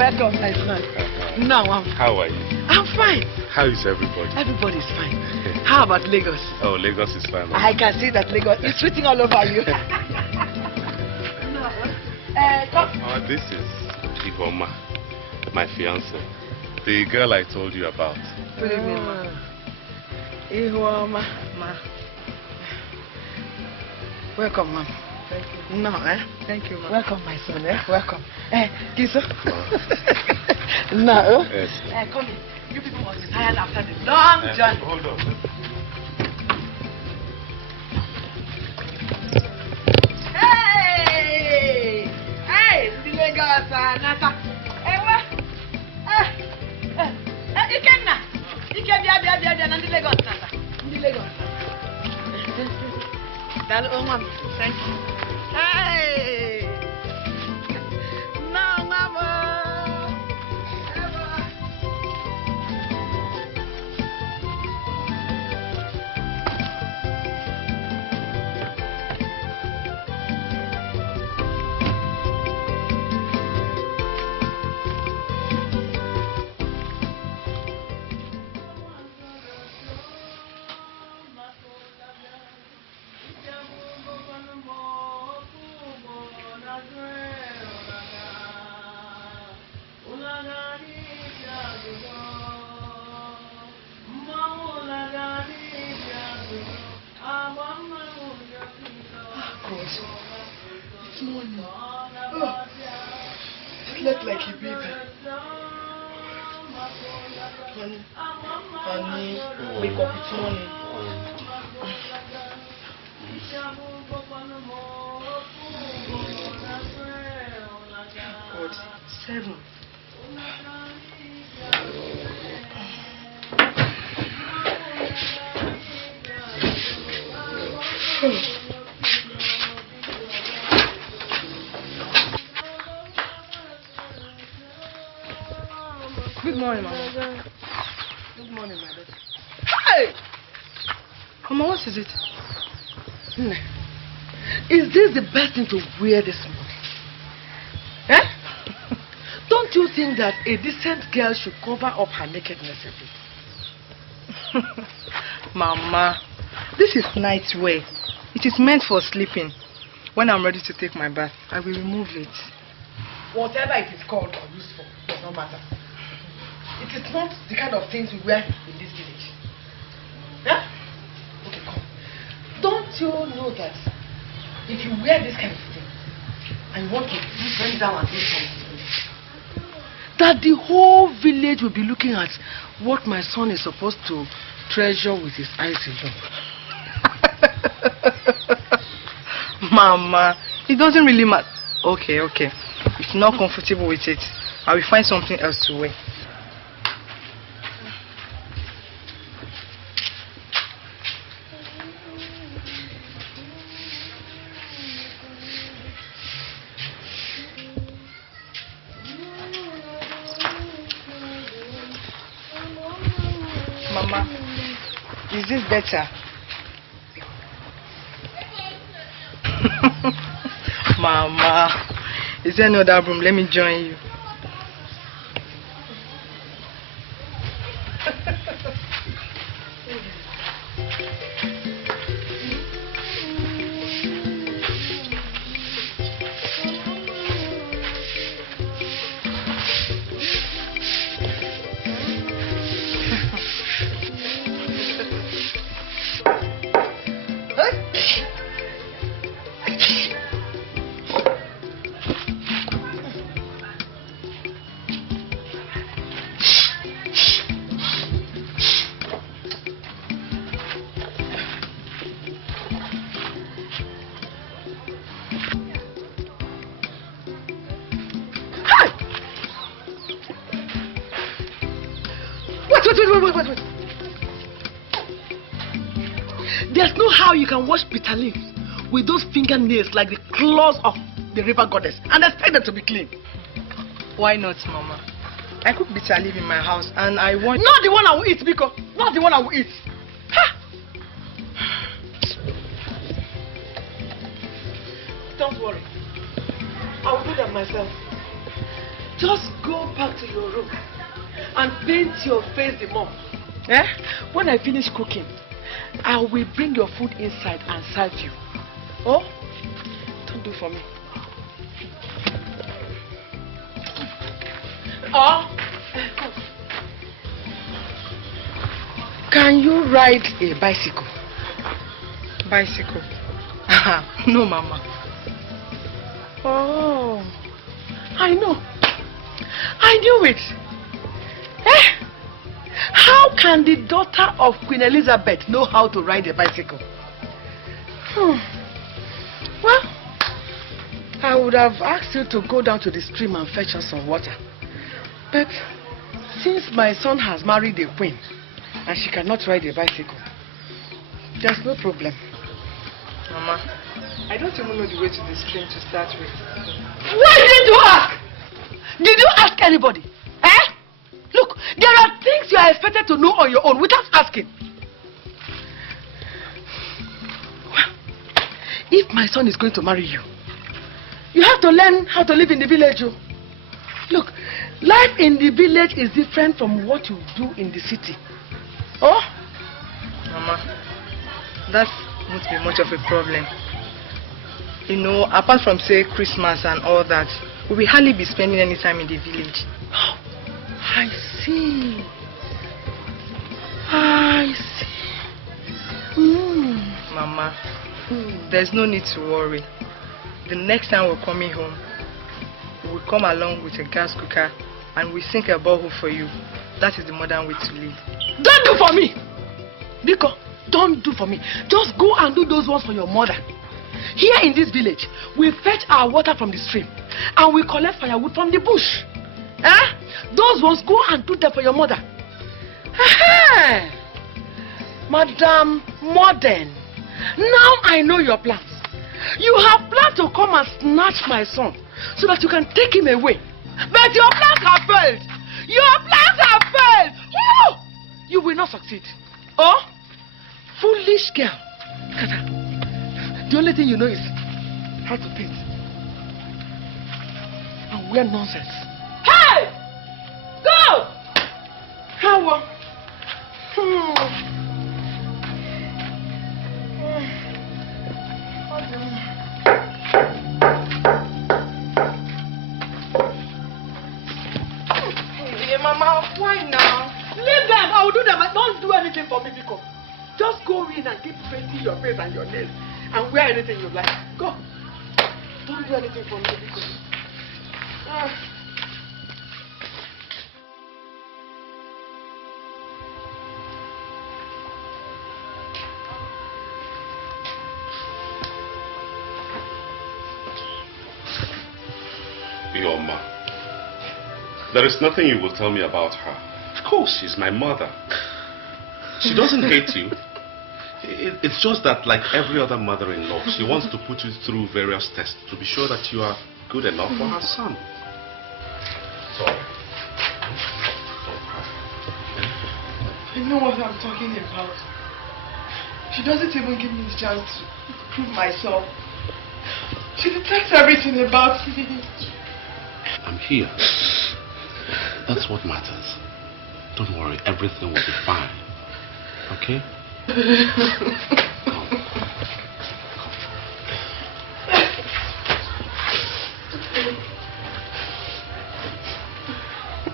Welcome, my son. No, How are you? I'm fine. How is everybody? Everybody's fine. How about Lagos? Oh, Lagos is fine. I can see that Lagos is sweating all over you. Come. This is Ivoma, my fiance. The girl I told you about. Good evening, ma. Ivoma, ma. Welcome, ma'am. Thank you. No, Thank you, ma. Welcome, my son, Welcome. Kiso. No. Yes. Come in. You people must be tired after the long journey. Hold on. Hey! Hey! The Lagos, Nata. What? Ikenna. Ikebia, and the Lagos, Nata. The Lagos. Thank you. Hey! No, mama. Slept like a baby. Honey, wake up, it's morning. God, 7. Good morning, Mama. Good morning, my daughter. Hey! Mama, what is it? Is this the best thing to wear this morning? Don't you think that a decent girl should cover up her nakedness a bit? Mama, this is night wear. It is meant for sleeping. When I'm ready to take my bath, I will remove it. Whatever it is called or used for, does not matter. It is not the kind of things we wear in this village. Okay, come. Don't you know that if you wear this kind of thing and you want to bend down and do something, that the whole village will be looking at what my son is supposed to treasure with his eyes alone? Mama, it doesn't really matter. Okay. If you're not comfortable with it, I will find something else to wear. Mama, is this better? Mama, is there no other room? Let me join you. Wait. There's no how you can wash bitter leaf with those fingernails like the claws of the river goddess and expect them to be clean. Why not, Mama? I cook bitter leaf in my house and I want... Not the one I will eat, Biko. Not the one I will eat. Ha! Don't worry. I will do that myself. Just go back to your room and paint your face the more. Eh? When I finish cooking, I will bring your food inside and serve you. Oh? Don't do for me. Oh? Can you ride a bicycle? Bicycle? No, Mama. Oh, I know. I knew it. Eh? How can the daughter of Queen Elizabeth know how to ride a bicycle? Well, I would have asked you to go down to the stream and fetch us some water. But since my son has married a queen and she cannot ride a bicycle, there's no problem. Mama, I don't even know the way to the stream to start with. Why didn't you ask? Did you ask anybody? Eh? Look, there are things you are expected to know on your own without asking. Well, if my son is going to marry you, you have to learn how to live in the village. Look, life in the village is different from what you do in the city. Oh? Mama, that won't be much of a problem. You know, apart from, say, Christmas and all that, we will hardly be spending any time in the village. I see. I see. Mama, there's no need to worry. The next time we're coming home, we will come along with a gas cooker and we sink a borehole for you. That is the modern way to live. Don't do for me! Biko, don't do for me. Just go and do those ones for your mother. Here in this village, we fetch our water from the stream and we collect firewood from the bush. Eh? Those ones, go and do them for your mother. Madam Modern, now I know your plans. You have planned to come and snatch my son so that you can take him away. But your plans have failed. Your plans have failed. Woo! You will not succeed. Oh? Foolish girl. Kata, the only thing you know is how to paint. And wear nonsense. Hey! Go! How? Mama, why now? Leave them. I will do them. Don't do anything for me, Biko. Just go in and keep painting your face and your nails and wear anything you like. Go. Don't do anything for me, Biko. Your ma. There is nothing you will tell me about her. Of course, she's my mother. She doesn't hate you. It's just that, like every other mother-in-law, she wants to put you through various tests to be sure that you are good enough for her son. Sorry. I know what I'm talking about. She doesn't even give me the chance to prove myself. She detects everything about me. I'm here. That's what matters. Don't worry, everything will be fine. Okay? Come.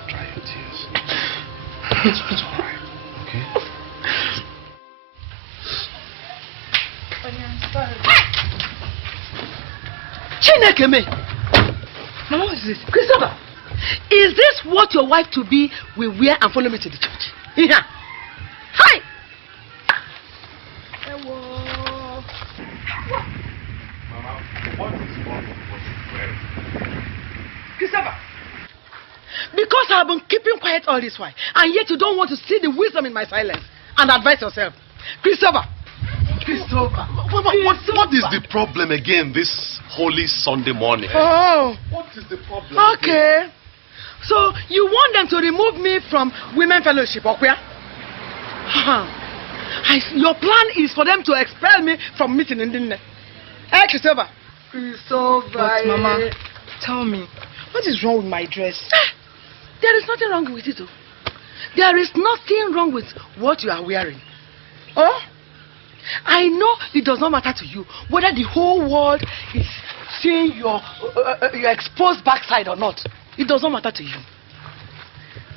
Dry your tears. It's alright. Okay? Chineke me! Mama, what is this? Christopher, is this what your wife-to-be will wear and follow me to the church? Yeah. Hi! Mama, what is wrong with what you're wearing? Christopher, because I've been keeping quiet all this while, and yet you don't want to see the wisdom in my silence and advise yourself. Christopher! Christopher! What is the problem again this holy Sunday morning? Oh. What is the problem? Okay. Again? So you want them to remove me from women fellowship, okay? Your plan is for them to expel me from meeting in the Christopher. But Mama, tell me, What is wrong with my dress? There is nothing wrong with it. Oh. There is nothing wrong with what you are wearing. Oh? I know it does not matter to you whether the whole world is seeing your exposed backside or not. It does not matter to you.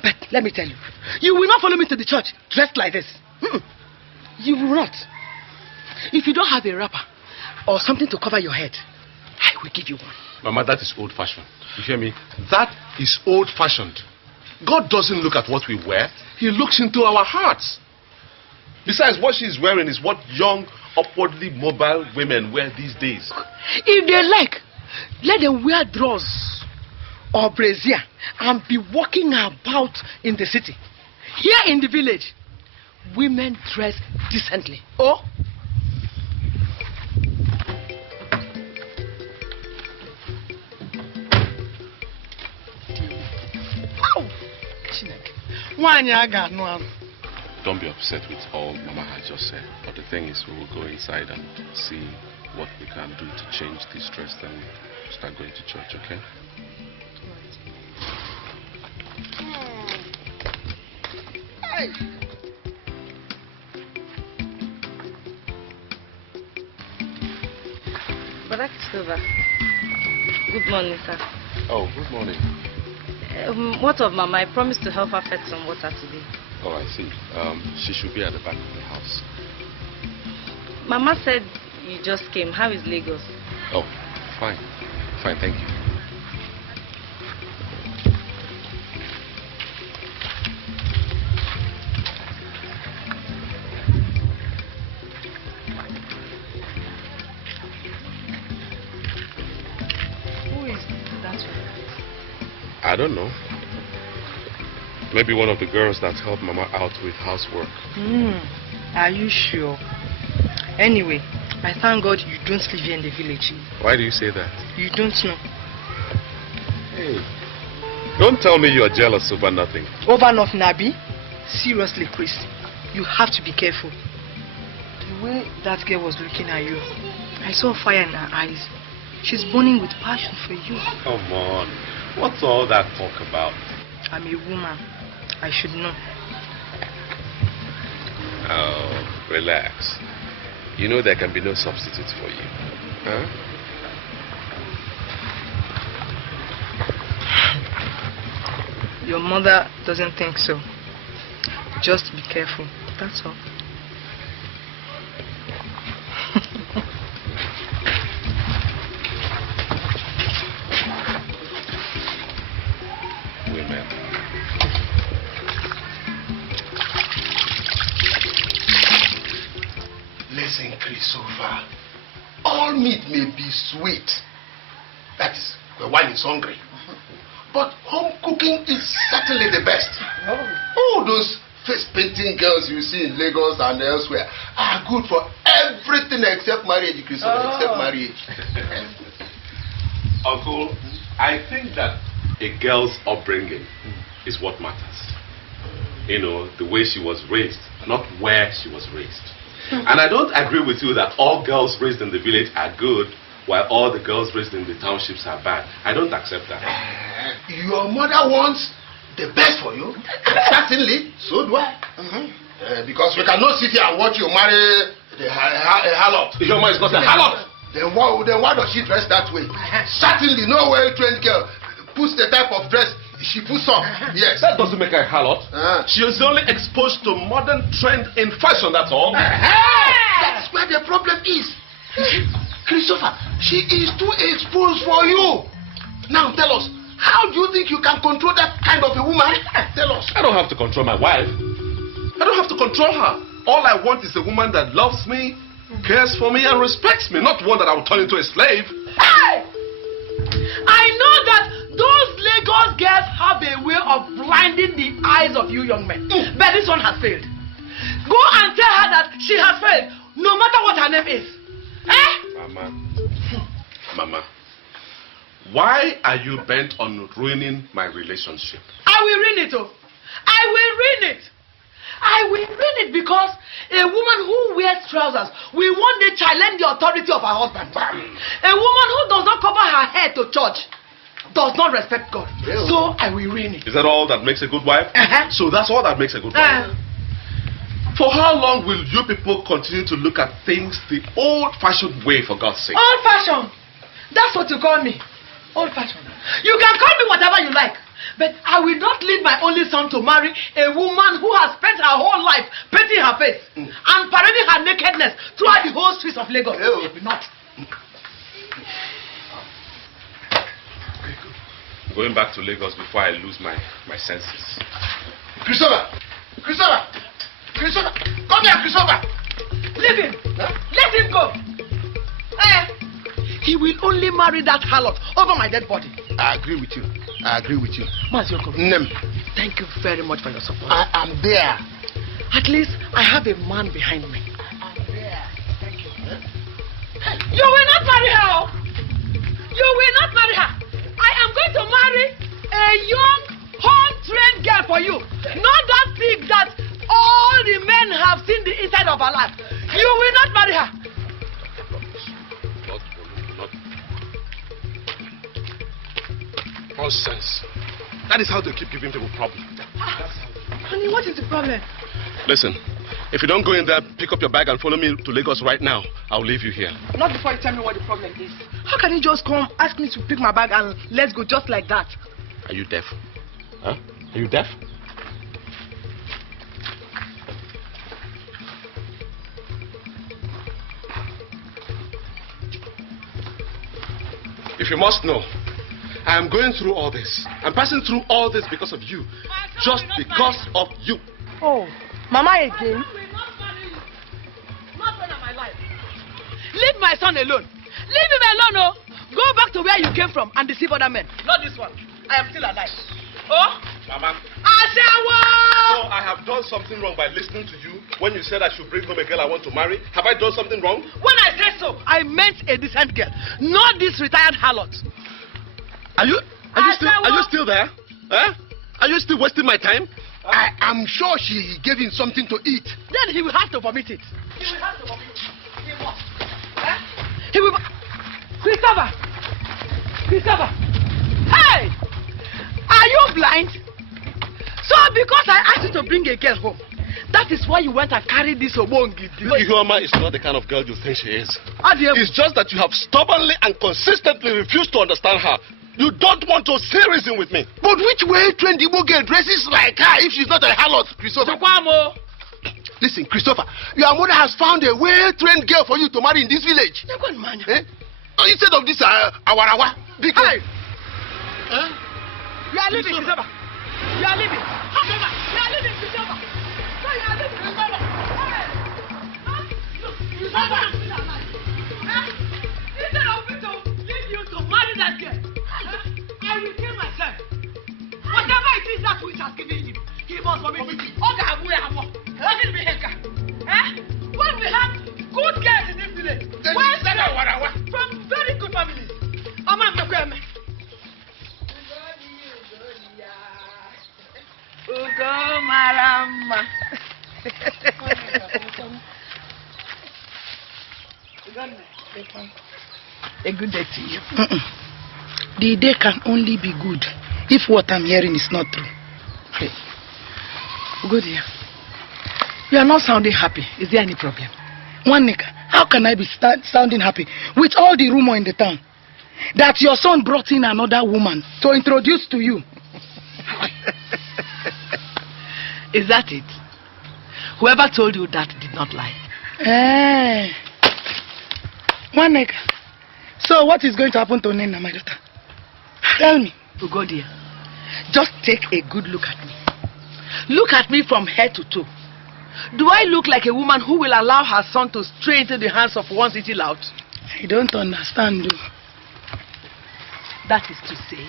But let me tell you, you will not follow me to the church dressed like this. You will not. If you don't have a wrapper or something to cover your head, I will give you one. Mama, that is old-fashioned. You hear me? That is old-fashioned. God doesn't look at what we wear. He looks into our hearts. Besides, what she's wearing is what young, upwardly mobile women wear these days. If they like, let them wear drawers or brassiere and be walking about in the city. Here in the village, women dress decently. Oh? Don't be upset with all Mama has just said. But the thing is, we will go inside and see what we can do to change this dress, then start going to church, okay? Hey. Brother Christopher, good morning, sir. Oh, good morning. What of Mama? I promised to help her fetch some water today. Oh, I see. She should be at the back of the house. Mama said you just came. How is Lagos? Oh, fine. Fine, thank you. Who is that? I don't know. Maybe one of the girls that helped Mama out with housework. Are you sure? Anyway, I thank God you don't live here in the village. Why do you say that? You don't know. Hey, don't tell me you are jealous over nothing. Over nothing, Abi? Seriously, Chris, you have to be careful. The way that girl was looking at you, I saw fire in her eyes. She's burning with passion for you. Come on. What's all that talk about? I'm a woman. I should know. Oh, relax. You know there can be no substitute for you. Huh? Your mother doesn't think so. Just be careful. That's all. Women. Listen, Christopher. All meat may be sweet. That is, when one is hungry. But home cooking is certainly the best. All those face painting girls you see in Lagos and elsewhere are good for everything except marriage, Christopher, except marriage. Uncle, I think that a girl's upbringing is what matters. You know, the way she was raised, not where she was raised. And I don't agree with you that all girls raised in the village are good while all the girls raised in the townships are bad. I don't accept that. Your mother wants the best for you. Certainly, so do I. Because we cannot sit here and watch you marry a harlot. Your mother is not a harlot. Then why does she dress that way? Certainly, no well-trained girl puts the type of dress she puts on. Yes. That doesn't make her a harlot. She is only exposed to modern trend in fashion, that's all. That's where the problem is. You see, Christopher, she is too exposed for you. Now tell us, how do you think you can control that kind of a woman? Tell us. I don't have to control my wife. I don't have to control her. All I want is a woman that loves me, cares for me, and respects me, not one that I will turn into a slave. Hey! I know that those Lagos girls have a way of blinding the eyes of you young men. But this one has failed. Go and tell her that she has failed, no matter what her name is. Eh? Mama, why are you bent on ruining my relationship? I will ruin it, oh. I will ruin it. I will ruin it because a woman who wears trousers will one day challenge the authority of her husband. A woman who does not cover her head to church does not respect God. Yeah. So I will ruin it. Is that all that makes a good wife? So that's all that makes a good wife? For how long will you people continue to look at things the old-fashioned way, for God's sake? Old-fashioned? That's what you call me. Old-fashioned. You can call me whatever you like. But I will not leave my only son to marry a woman who has spent her whole life painting her face and parading her nakedness throughout the whole streets of Lagos. I will not. I'm going back to Lagos before I lose my senses. Christopher! Christopher! Christopher! Come here, Christopher! Leave him! Huh? Let him go! He will only marry that harlot over my dead body. I agree with you. I agree with you. Mazioko, Nem. Thank you very much for your support. I am there. At least I have a man behind me. I am there. Thank you. You will not marry her. You will not marry her. I am going to marry a young, home-trained girl for you. Not that pig that all the men have seen the inside of her life. You will not marry her. Nonsense. That is how they keep giving people problems. Honey, what is the problem? Listen, if you don't go in there, pick up your bag and follow me to Lagos right now, I'll leave you here. Not before you tell me what the problem is. How can you just come, ask me to pick my bag and let's go just like that? Are you deaf? Huh? Are you deaf? If you must know, I am going through all this. I'm passing through all this because of you. Just because of you. Oh, Mama again? Not when my life. Leave my son alone. Leave him alone, oh. Go back to where you came from and deceive other men. Not this one. I am still alive. Oh? Mama. Asawa! So I have done something wrong by listening to you when you said I should bring home a girl I want to marry. Have I done something wrong? When I said so, I meant a decent girl, not this retired harlot. Are you still there? Huh? Are you still wasting my time? I am sure she gave him something to eat. Then he will have to vomit it. He will have to vomit it. He must. He will. Christopher! Christopher! Hey! Are you blind? So because I asked you to bring a girl home, that is why you went and carried this obongi. Ihuoma is not the kind of girl you think she is. Adieu. It's just that you have stubbornly and consistently refused to understand her. You don't want to say reason with me. But which way trained Igbo girl dresses like her if she's not a harlot, Christopher? Listen, Christopher, your mother has found a well-trained girl for you to marry in this village. Eh? Instead of this awarawa. Because... Hey! Huh? You are leaving, Christopher. You are leaving. You are leaving, Christopher. No, you are leaving, Christopher. Hey! Look, Christopher. Instead of me to leave you to marry that girl, I will kill myself. Whatever it is that which has given him, he must vomit it. When we have good girls in this village, from very good families. Ugo Marama. A good day to you. The day can only be good if what I'm hearing is not true. Hey. Good dear. You are not sounding happy. Is there any problem? One nigga, how can I be sounding happy with all the rumor in the town that your son brought in another woman to introduce to you? Is that it? Whoever told you that did not lie. One nigga. So what is going to happen to Nena, my daughter? Tell me. Ugo dear, just take a good look at me. Look at me from head to toe. Do I look like a woman who will allow her son to stray into the hands of one city lout? I don't understand you. That is to say,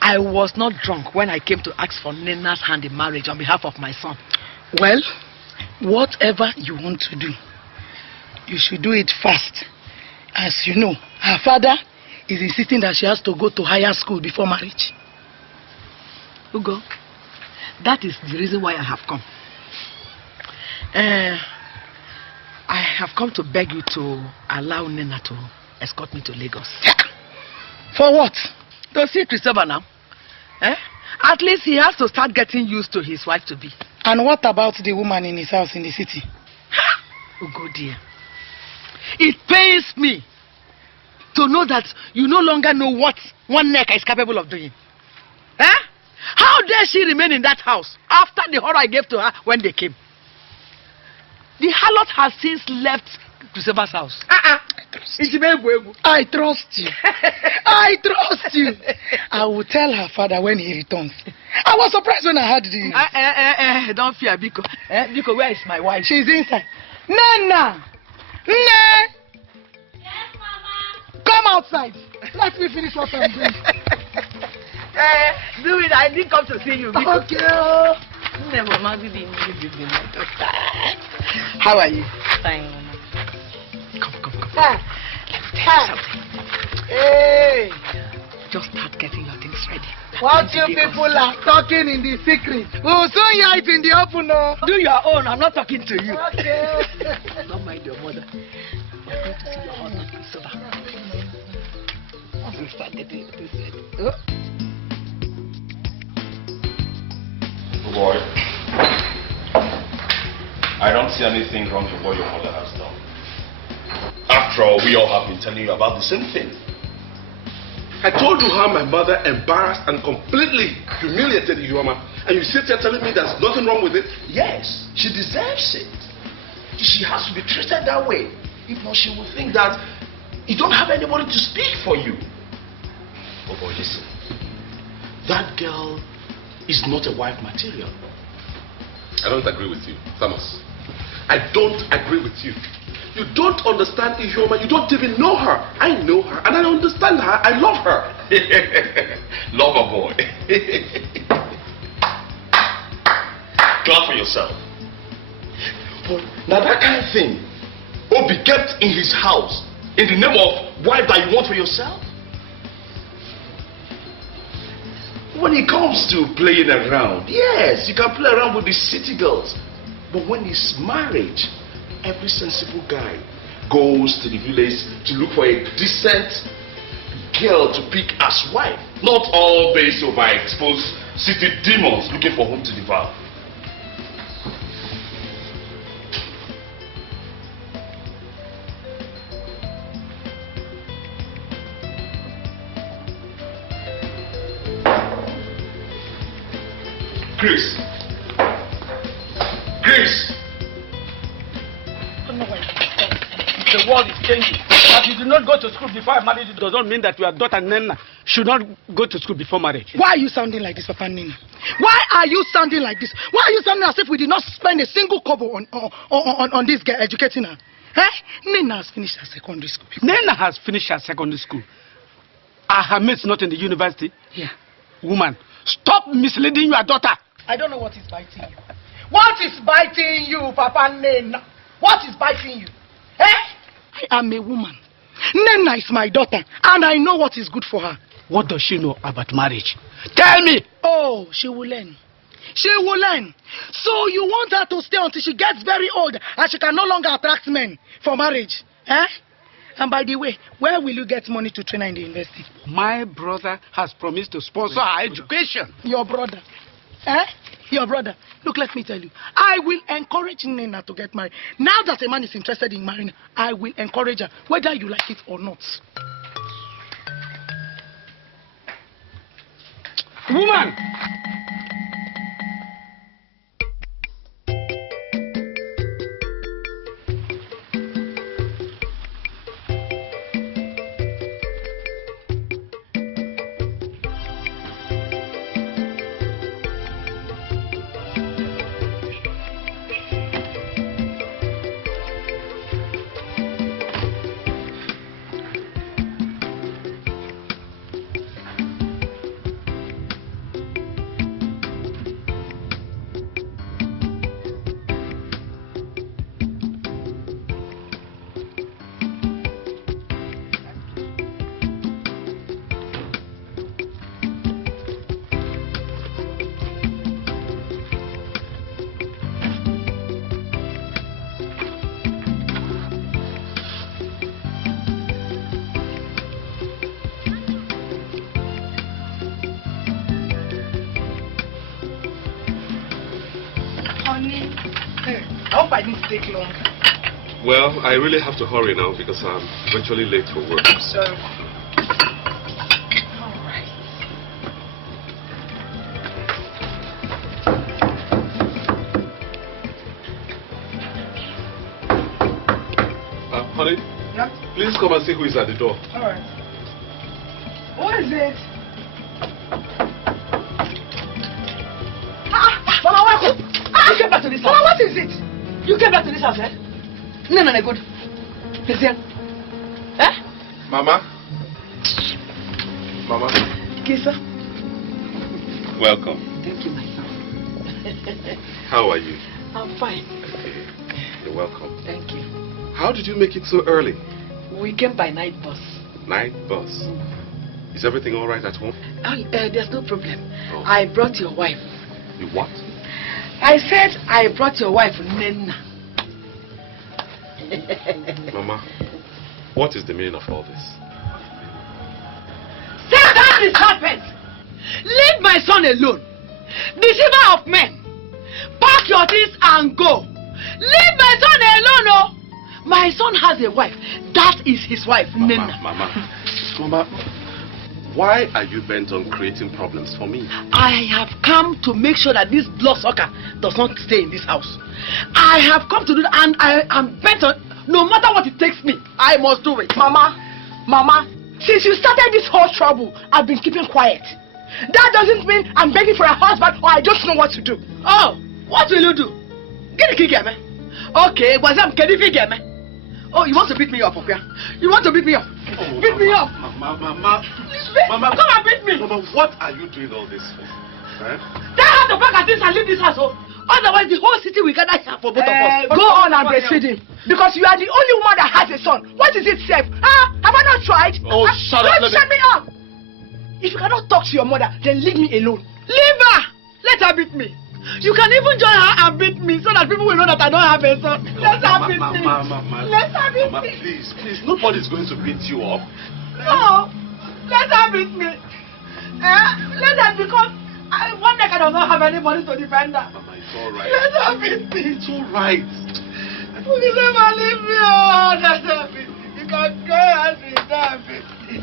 I was not drunk when I came to ask for Nena's hand in marriage on behalf of my son. Well, whatever you want to do, you should do it fast. As you know, her father is insisting that she has to go to higher school before marriage. Ugo, that is the reason why I have come. I have come to beg you to allow Nena to escort me to Lagos. For what? To see Christopher now. Eh? At least he has to start getting used to his wife to be. And what about the woman in his house in the city? Oh, God dear. It pains me to know that you no longer know what one neck is capable of doing. Eh? How dare she remain in that house after the horror I gave to her when they came? The harlot has since left Christopher's house. I trust you. I trust you. I will tell her father when he returns. I was surprised when I heard the... Don't fear, Biko. Biko, where is my wife? She's inside. Nana! Nana! Yes, Mama. Come outside. Let me finish what I'm doing. Do it. I didn't come to see you. Biko. Okay. Mama, good evening. How are you? Fine, Mama. Come. Let me tell you something. Hey! Just start getting your things ready. What you people are talking in the secret? We'll soon hear it in the open. No? Do your own. I'm not talking to you. Okay. Don't mind your mother. I'm going to see your husband, Christopher. We'll start getting your things ready. Oh. Good boy. I don't see anything wrong with what your mother has done. After all, we all have been telling you about the same thing. I told you how my mother embarrassed and completely humiliated Ihuoma, and you sit here telling me there's nothing wrong with it? Yes, she deserves it. She has to be treated that way. If not, she will think that you don't have anybody to speak for you. Oh boy, listen. That girl is not a wife material. I don't agree with you, Thomas. I don't agree with you. You don't understand Ihuoma. You don't even know her. I know her and I understand her. I love her. Love her, boy. Clap for yourself. But now that kind of thing will be kept in his house in the name of wife that you want for yourself. When it comes to playing around, yes, you can play around with the city girls. But when it's marriage, every sensible guy goes to the village to look for a decent girl to pick as wife. Not all based over exposed city demons looking for whom to devour. Chris. The world is changing. That you did not go to school before I married you does not mean that your daughter Nena should not go to school before marriage. Why are you sounding like this, Papa Nina? Why are you sounding like this? Why are you sounding as if we did not spend a single kobo on this girl educating her? Eh? Nena has finished her secondary school. Nena has finished her secondary school. Are her mates not in the university? Yeah. Woman, stop misleading your daughter. I don't know what is biting you. What is biting you, Papa Nena? What is biting you? Eh? I am a woman. Nena is my daughter, and I know what is good for her. What does she know about marriage? Tell me! Oh, she will learn. She will learn. So you want her to stay until she gets very old and she can no longer attract men for marriage? Eh? And by the way, where will you get money to train her in the university? My brother has promised to sponsor her education. Your brother? Eh? Your brother. Look, let me tell you. I will encourage Nena to get married. Now that a man is interested in marrying, I will encourage her, whether you like it or not. Woman! I hope I didn't take long. Well, I really have to hurry now because I'm virtually late for work. So, alright. Honey, Yeah? please come and see who is at the door. Alright. What is it? Mama, welcome. You came back to this house. Mama, what is it? You came back to this house, eh? No, good. Listen. Eh? Mama? Mama? Kisa. Welcome. Thank you, my son. How are you? I'm fine. Okay. You're welcome. Thank you. How did you make it so early? We came by night bus. Night bus. Is everything all right at home? There's no problem. Oh. I brought your wife. You what? I said I brought your wife, Nenna. Mama, what is the meaning of all this? Satan is serpent! Leave my son alone. Deceiver of men. Pack your things and go. Leave my son alone, oh! My son has a wife. That is his wife, Nenna. Mama, why are you bent on creating problems for me? I have come to make sure that this bloodsucker does not stay in this house. I have come to do that, and I am bent on, no matter what it takes me, I must do it. Mama, since you started this whole trouble, I've been keeping quiet. That doesn't mean I'm begging for a husband or I just know what to do. Oh, what will you do? Get the key, me. Okay, was I'm getting me. Oh, you want to beat me up, okay? You want to beat me up? Oh, beat me up. Mama, Come and beat me. Mama, what are you doing all this for? Huh? Tell her to pack her things and leave this house. Oh. Otherwise, the whole city will gather here for both of us. Go on and breastfeed him. Because you are the only woman that has a son. What is it, safe? Have I not tried? Oh, shut up. Don't shut me up. If you cannot talk to your mother, then leave me alone. Leave her. Let her beat me. You can even join her and beat me so that people will know that I don't have a son. Let her beat me. Let her beat me. Please, nobody's going to beat you up. No. Let her beat me. Let her because one day I does not have anybody to defend her. Mama, it's all right. Let her beat me. It's all right. Please never leave me. Oh, let her beat me. You can go and return beat me.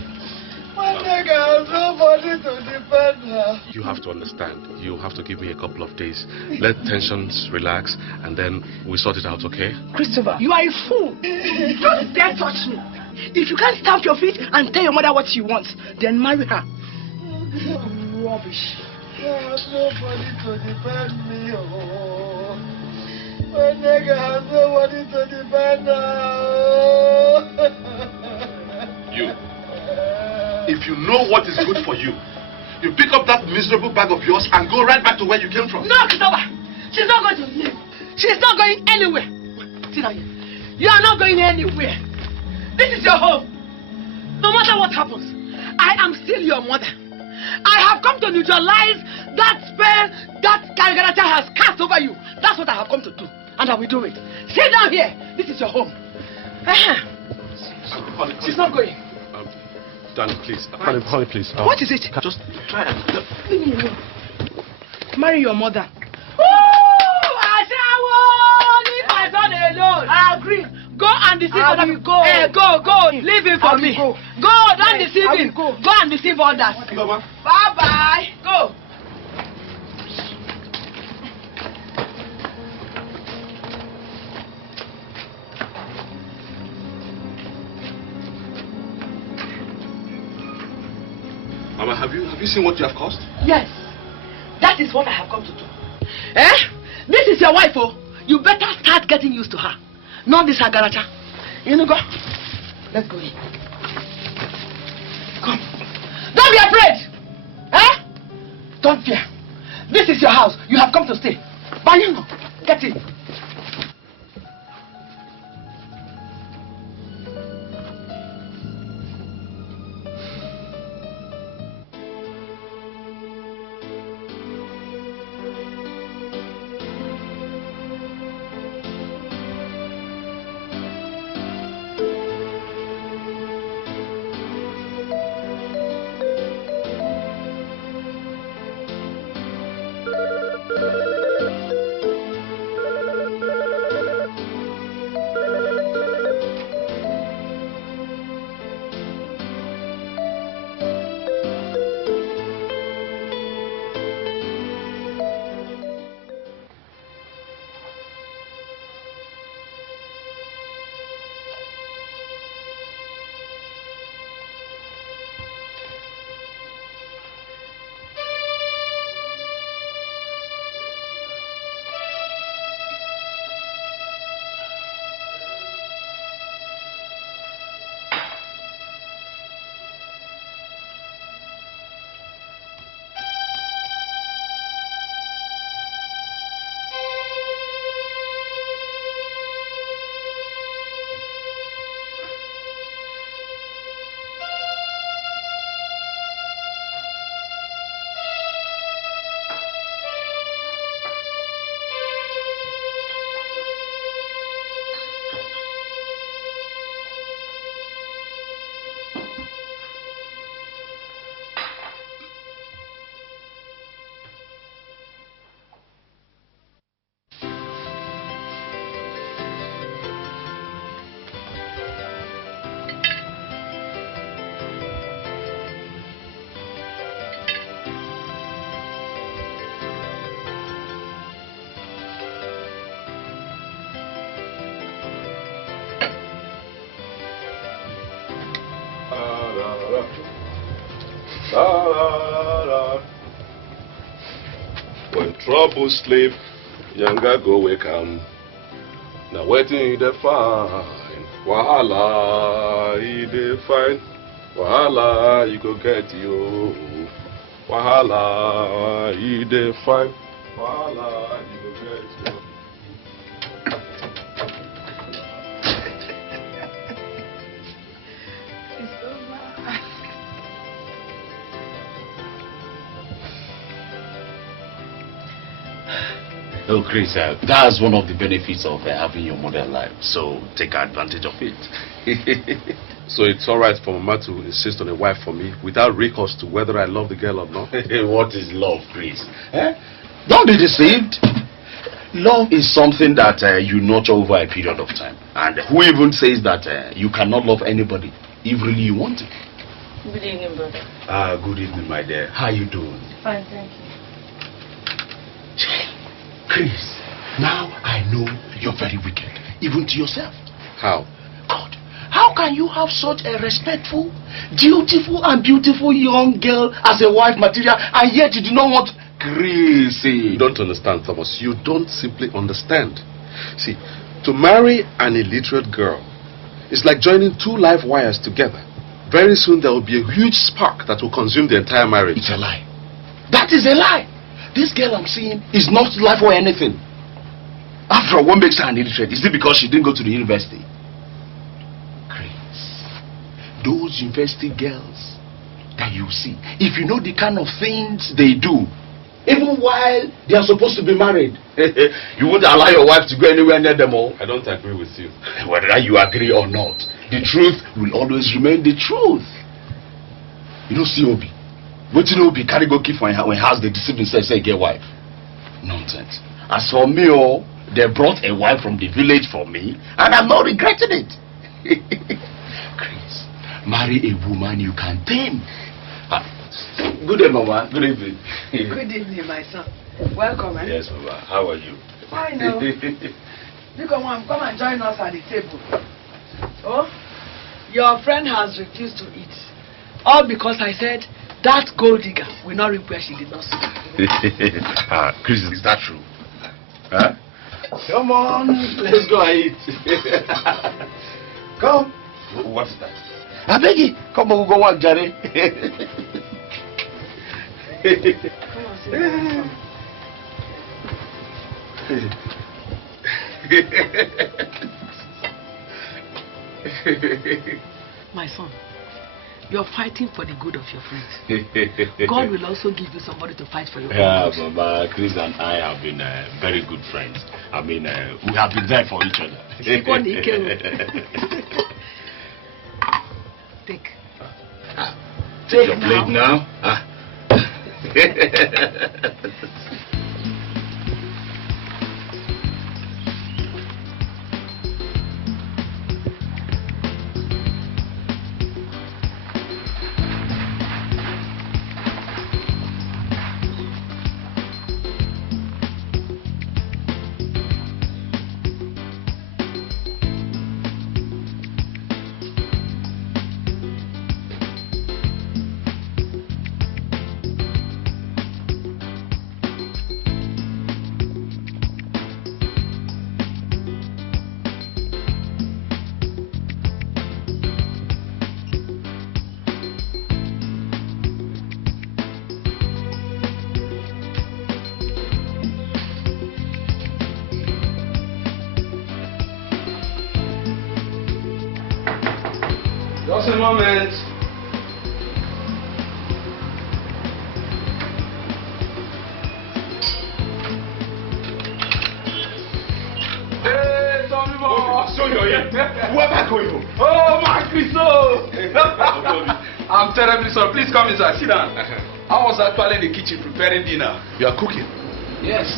One day I has nobody to defend her. You have to understand. You have to give me a couple of days. Let tensions relax, and then we sort it out, okay? Christopher, you are a fool. Don't dare touch me. If you can't stamp your feet and tell your mother what she wants, then marry her. Rubbish. There's nobody to defend me. Oh. My nigga has nobody to defend her. You. If you know what is good for you, you pick up that miserable bag of yours and go right back to where you came from. No, Christopher. She's not going to leave. She's not going anywhere. Sit down here. You are not going anywhere. This is your home. No matter what happens, I am still your mother. I have come to neutralize that spell that Kalgarata has cast over you. That's what I have come to do. And I will do it. Sit down here. This is your home. She's not going. Danny, please. Honey, please. What is it? Just try and... Leave me alone. Marry your mother. Leave my son alone. I agree. Go and deceive others. Go. Leave him for me. Go. Don't deceive him. Go and deceive others. Bye-bye. Go. Mama, have you seen what you have caused? Yes. That is what I have come to do. This is your wife, oh. You better start getting used to her. Not this Agaracha. You know, go. Let's go in. Come. Don't be afraid. Don't fear. This is your house. You have come to stay. Bayano, get in. When trouble sleep, younger go wake 'em. Now waiting they find, wahala they find, wahala you go get you, wahala they find, wahala you go get you. Oh, Chris, that's one of the benefits of having your mother alive. So take advantage of it. So it's alright for Mama to insist on a wife for me without recourse to whether I love the girl or not? What is love, Chris? Don't be deceived. Love is something that you nurture over a period of time. And who even says that you cannot love anybody if really you want to? Good evening, brother. Good evening, my dear. How you doing? Fine, thank you. Chris, now I know you're very wicked, even to yourself. How? God, how can you have such a respectful, dutiful and beautiful young girl as a wife material and yet you do not want... Chris, you don't understand, Thomas. You don't simply understand. See, to marry an illiterate girl is like joining two live wires together. Very soon there will be a huge spark that will consume the entire marriage. It's a lie. That is a lie. This girl I'm seeing is not life or anything. After all, what makes her an illiterate? Is it because she didn't go to the university? Chris, those university girls that you see, if you know the kind of things they do, even while they are supposed to be married, you won't allow your wife to go anywhere near them all. I don't agree with you. Whether you agree or not, the truth will always remain the truth. You don't see Obi. But you know, be carry go keep when house they deceive themselves say get wife. Nonsense. As for me, they brought a wife from the village for me, and I'm not regretting it. Chris, marry a woman you can tame. Good day, Mama. Good evening. Good evening, my son. Welcome, eh? Yes, Mama. How are you? I know. You come and join us at the table. Oh, your friend has refused to eat. All because I said that gold digger will not reap where she did not sow. Chris, is that true? Huh? Come on, let's go and eat. Come. What's that? I beg you. Come on, we'll go work, Jerry. Come on, sit down. My son, you're fighting for the good of your friends. God will also give you somebody to fight for your friends. Yeah, Baba, Chris and I have been very good friends. I mean, we have been there for each other. Take. Take your plate now. Just a moment. Hey, Tommy boy. So you're here. Where am I going home? Oh, my Christo. I'm terribly sorry. Please come inside. Sit down. I was actually in the kitchen preparing dinner. You are cooking? Yes.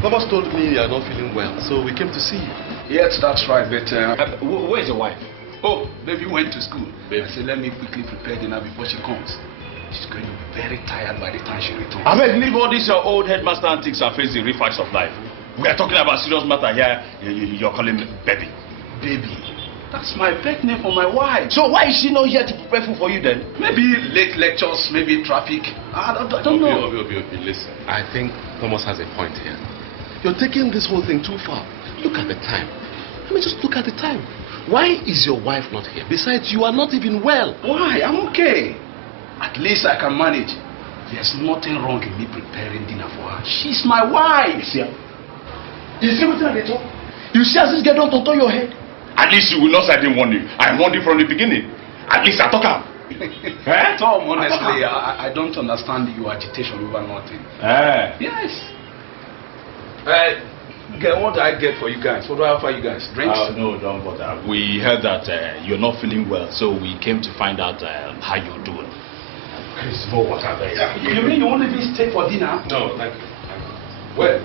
Thomas told me you are not feeling well, so we came to see you. Yes, that's right. But where's your wife? Oh, baby went to school. Baby. I said, let me quickly prepare dinner before she comes. She's going to be very tired by the time she returns. I mean, leave all this your old headmaster antics and face the real facts of life. We are talking about serious matter here. You're calling me baby. Baby. That's my pet name for my wife. So why is she not here to prepare food for you then? Maybe late lectures, maybe traffic. I don't know. Obi, listen. I think Thomas has a point here. You're taking this whole thing too far. Look at the time. I mean, just look at the time. Why is your wife not here? Besides, you are not even well. Why? I'm okay. At least I can manage. There's nothing wrong in me preparing dinner for her. She's my wife. You see what I talk? You see as this girl don't turn your head? At least you will not say I didn't warn you. I warned you from the beginning. At least I talk her. Tom, honestly, I don't understand your agitation over nothing. Yes. Girl, what do I get for you guys? What do I offer you guys? Drinks? No, don't bother. We heard that you're not feeling well, so we came to find out how you're doing. Chris, more water there. You mean you won't even stay for dinner? No, thank you. Well,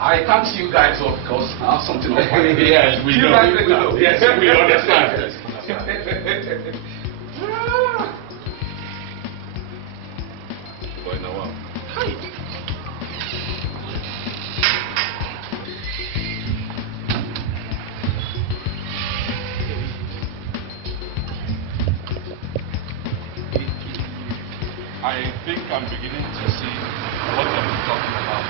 I can't see you guys off because I have something on my Yes, we know. Yes, we understand. Boy, now, wow. Hi. I think I'm beginning to see what I've been talking about.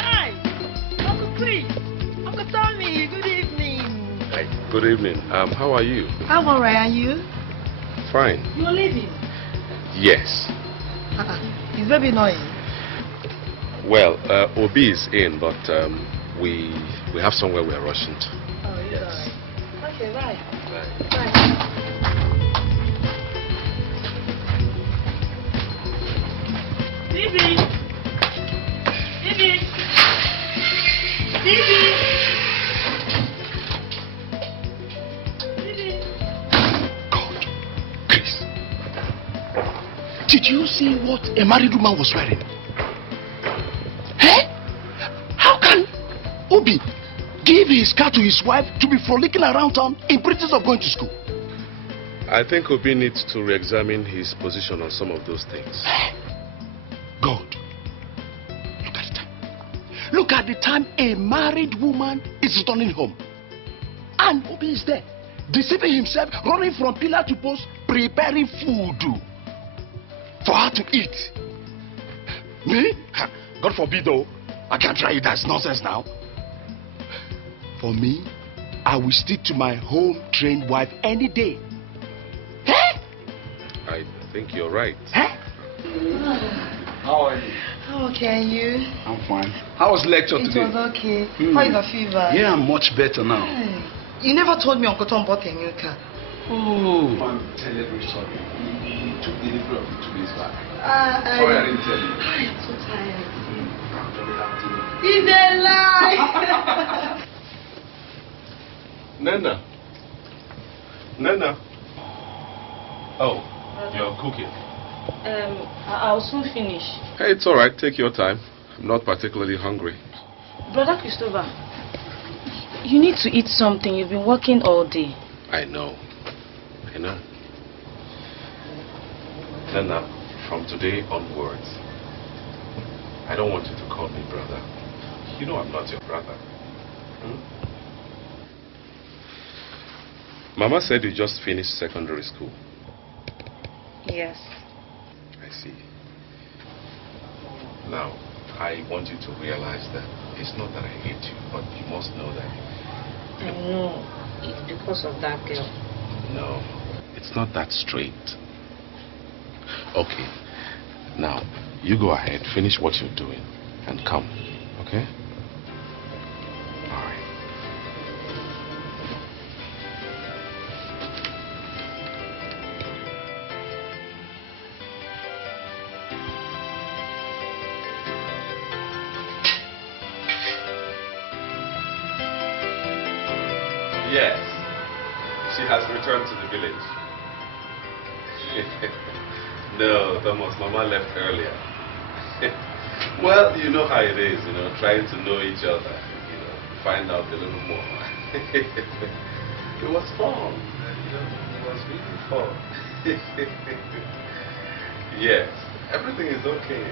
Hi, Uncle Chris, Uncle Tommy, good evening. Hi, good evening. How are you? I'm alright, are you? Fine. You're leaving? Yes. Is baby not in? Well, Obi is in, but we have somewhere we're rushing to. Oh, he's Yes. alright. Okay, bye. Bye. Bye. Bibi! Bibi! Bibi! Bibi! God, Chris. Did you see what a married woman was wearing? How can Obi give his car to his wife to be frolicking around town in pretense of going to school? I think Obi needs to re-examine his position on some of those things. God, look at the time. Look at the time a married woman is returning home. And Obi is there, deceiving himself, running from pillar to post, preparing food for her to eat. Me? God forbid though. I can't try it. That's nonsense now. For me, I will stick to my home-trained wife any day. I think you're right. How are you? Okay, and you? I'm fine. How was lecture today? It was okay. How is the fever? Yeah, I'm much better now. Hey. You never told me Uncle Tom bought a new car. Oh, I'm terribly sorry. He took delivery of it 2 days back. Sorry, I didn't tell you. I'm so tired. I'm very happy. It's a lie! Nana. Oh, you're cooking. I'll soon finish. Hey, it's all right. Take your time. I'm not particularly hungry. Brother Christopher, you need to eat something. You've been working all day. I know. Nana, from today onwards, I don't want you to call me brother. You know I'm not your brother. Mama said you just finished secondary school. Yes. I see. Now, I want you to realize that it's not that I hate you, but you must know that. I know. It's because of that girl. No, it's not that straight. Okay. Now, you go ahead, finish what you're doing, and come. Okay? All right. Yes, she has returned to the village. No, Thomas, Mama left earlier. Well, you know how it is, trying to know each other, find out a little more. It was fun. It was really fun. Yes, everything is okay.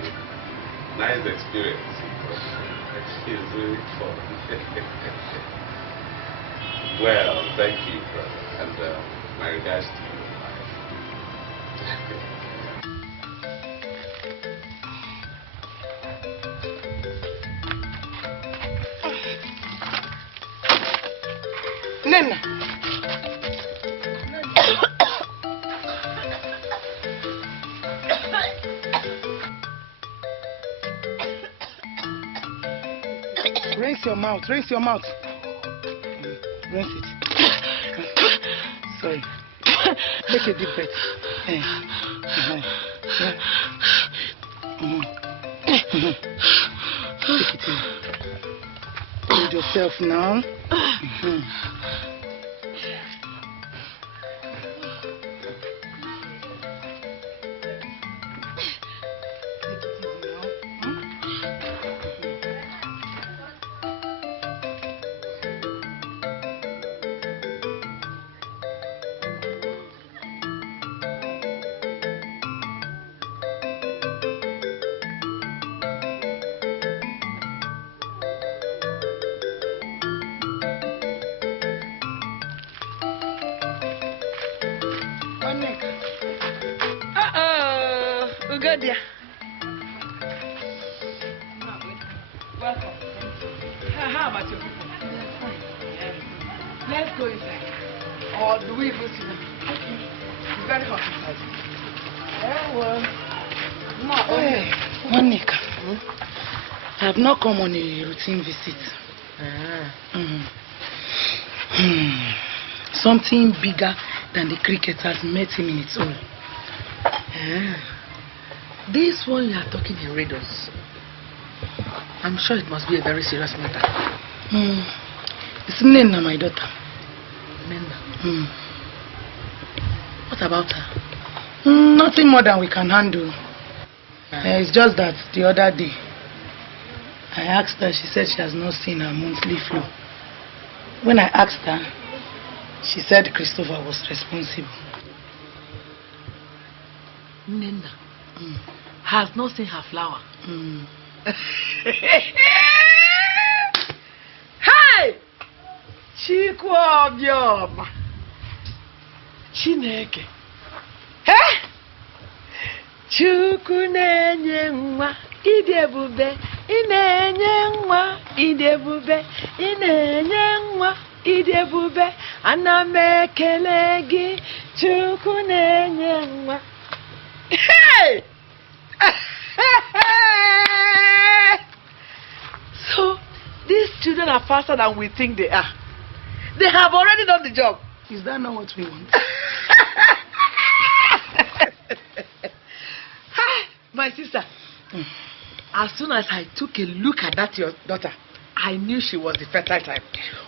Nice experience. It's really fun. Well, thank you, brother. And my regards to you. Nena. Rinse your mouth. Rinse your mouth. Rinse it. Sorry. Take a deep breath. Take it in. Hold yourself now. Ugodia. Welcome. How about your people? Let's go inside. Or do we even sit down? Okay. It's very hot inside. Well. Hey, Monica. I have not come on a routine visit. Something bigger than the cricket has met him in its own. This one you are talking in riddles. I'm sure it must be a very serious matter. It's Nena, my daughter. Nena? What about her? Nothing more than we can handle. It's just that the other day, I asked her, she said she has not seen her monthly flow. When I asked her, she said Christopher was responsible. Nena has not seen her flower. Hey! Chikwobioma. Chineke. Hey! Chukwu na-enye nwa idebube, ị na-enye nwa idebube, ị na-enye nwa idebube, ana m ekele gị, Chukwu na-enye nwa. Hey! So, these children are faster than we think they are. They have already done the job. Is that not what we want? My sister, as soon as I took a look at that your daughter, I knew she was the fertile type.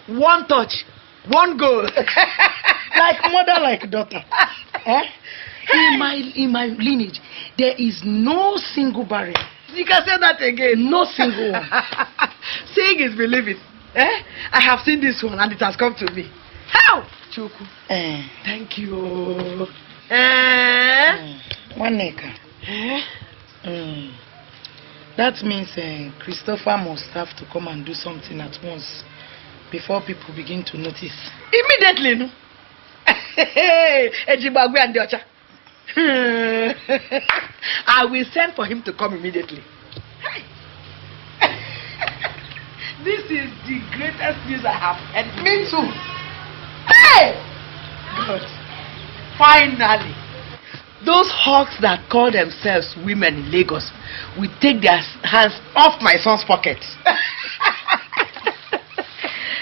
One touch, one goal. Like mother, like daughter. In my lineage, there is no single barrier. You can say that again. No single one. Seeing is believing. I have seen this one and it has come to me. How? Choku. Thank you. One acre. That means Christopher must have to come and do something at once before people begin to notice. Immediately, no? Ejibagwe and Diocha. I will send for him to come immediately. This is the greatest news I have heard. Me too. Hey! God. Finally. Those hawks that call themselves women in Lagos will take their hands off my son's pockets.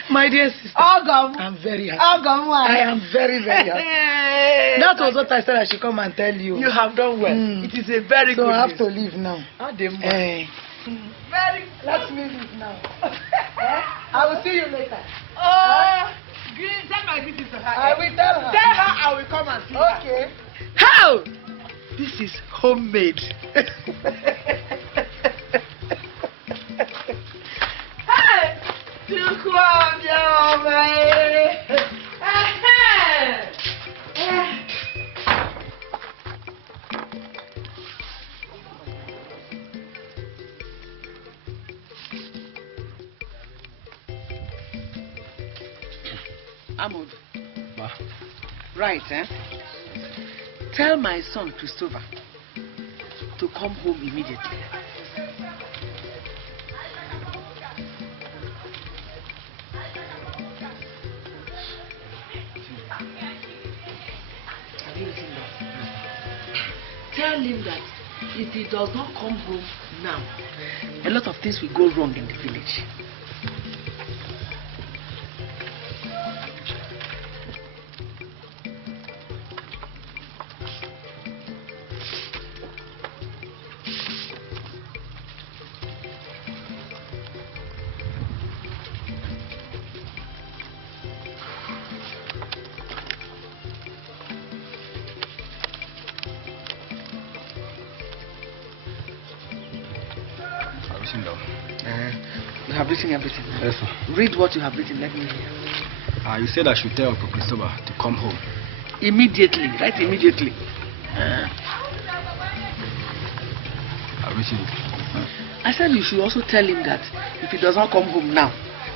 My dear sister, I'm very happy. I am very, very happy. That was what I said I should come and tell you. You have done well. It is a very good news. So I have to leave now. Let's leave it now. I will see you later. Send my visit to her. I will tell her. Tell her I will come and see her. Okay. How? This is homemade. Hey! Amod. Ma. Right, eh? Tell my son Christopher to come home immediately. Have you written that? Tell him that if he does not come home now, a lot of things will go wrong in the village. You have written everything. Yes, sir. Read what you have written. Let me hear. You said I should tell Uncle Christopher to come home. Immediately. Right? Immediately. I've written it. I said you should also tell him that if he does not come home now,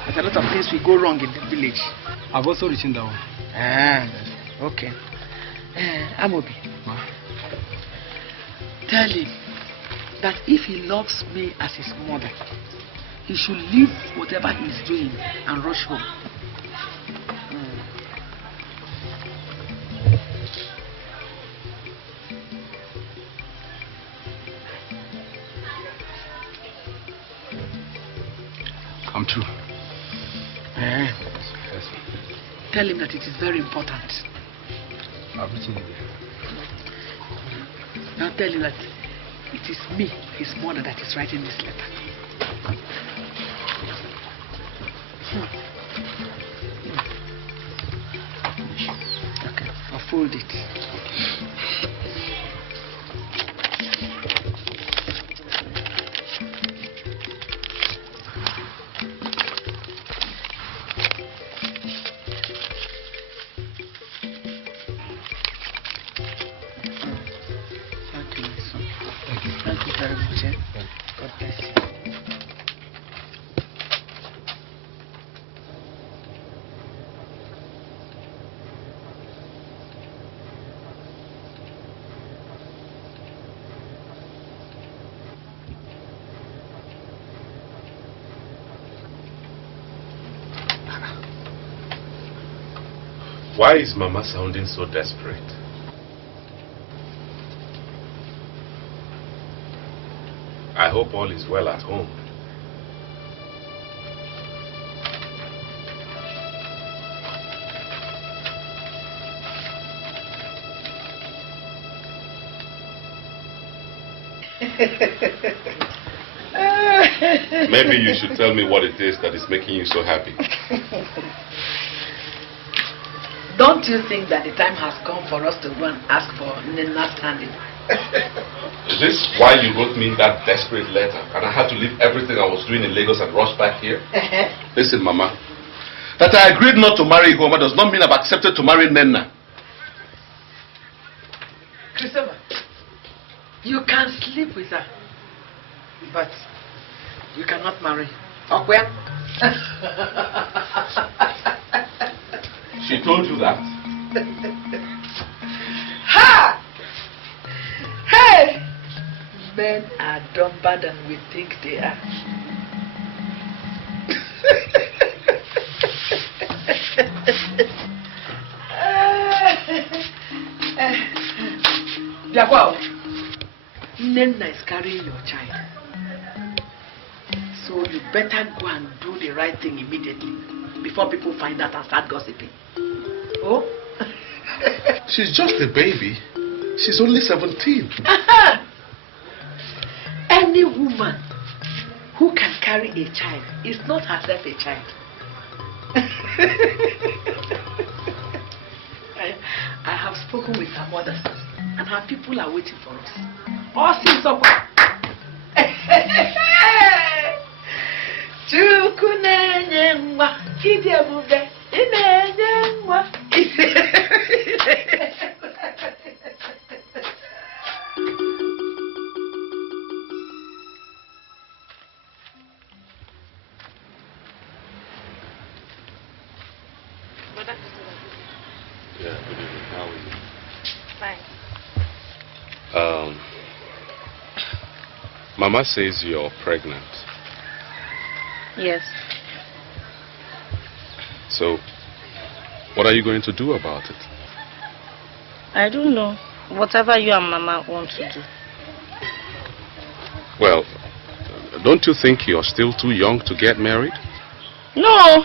there's a lot of things will go wrong in the village. I've also written that one. Okay. Amobi. Ma. Tell him that if he loves me as his mother, he should leave whatever he's doing and rush home. Come true. Yes. Yes. Tell him that it is very important. I've written it. Now tell him that it is me, his mother, that is writing this letter. Okay, I'll fold it. Thank you, my son. Thank you. Thank you very much. God bless you. Why is Mama sounding so desperate? I hope all is well at home. Maybe you should tell me what it is that is making you so happy. Don't you think that the time has come for us to go and ask for Nina's standing? Is this why you wrote me that desperate letter and I had to leave everything I was doing in Lagos and rush back here? Listen, Mama. That I agreed not to marry Igoma does not mean I've accepted to marry Nenna. Christopher, you can sleep with her, but you cannot marry. Okay? She told you that? Ha! Hey! Men are dumber than we think they are. Biakwa, Nenna is carrying your child. So you better go and do the right thing immediately before people find out and start gossiping. Oh? She's just a baby. She's only 17. Any woman who can carry a child is not herself a child. I have spoken with her mothers, and her people are waiting for us. All sins of Brother Christopher. Mama says you're pregnant. Yes. So, what are you going to do about it? I don't know. Whatever you and Mama want to do. Well, don't you think you're still too young to get married? No.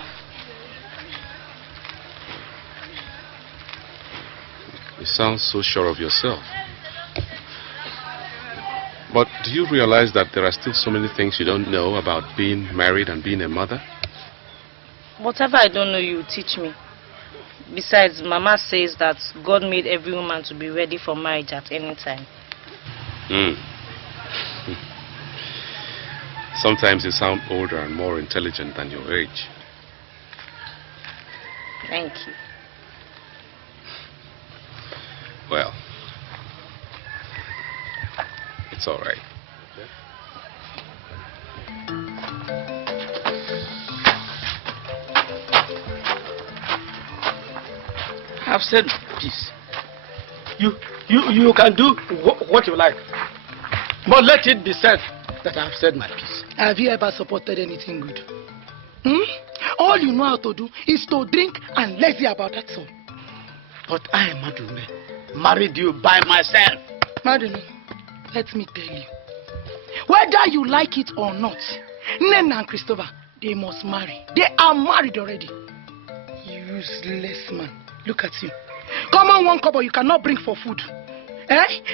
You sound so sure of yourself. But do you realize that there are still so many things you don't know about being married and being a mother? Whatever I don't know, you teach me. Besides, Mama says that God made every woman to be ready for marriage at any time. Sometimes you sound older and more intelligent than your age. Thank you. Well, it's all right. I've said peace. You can do what you like. But let it be said that I've said my piece. Have you ever supported anything good? All you know how to do is to drink and lazy about that son. But I am Madume, married you by myself. Madume, let me tell you. Whether you like it or not, Nena and Christopher, they must marry. They are married already. Useless man. Look at you. Come on, one couple you cannot bring for food.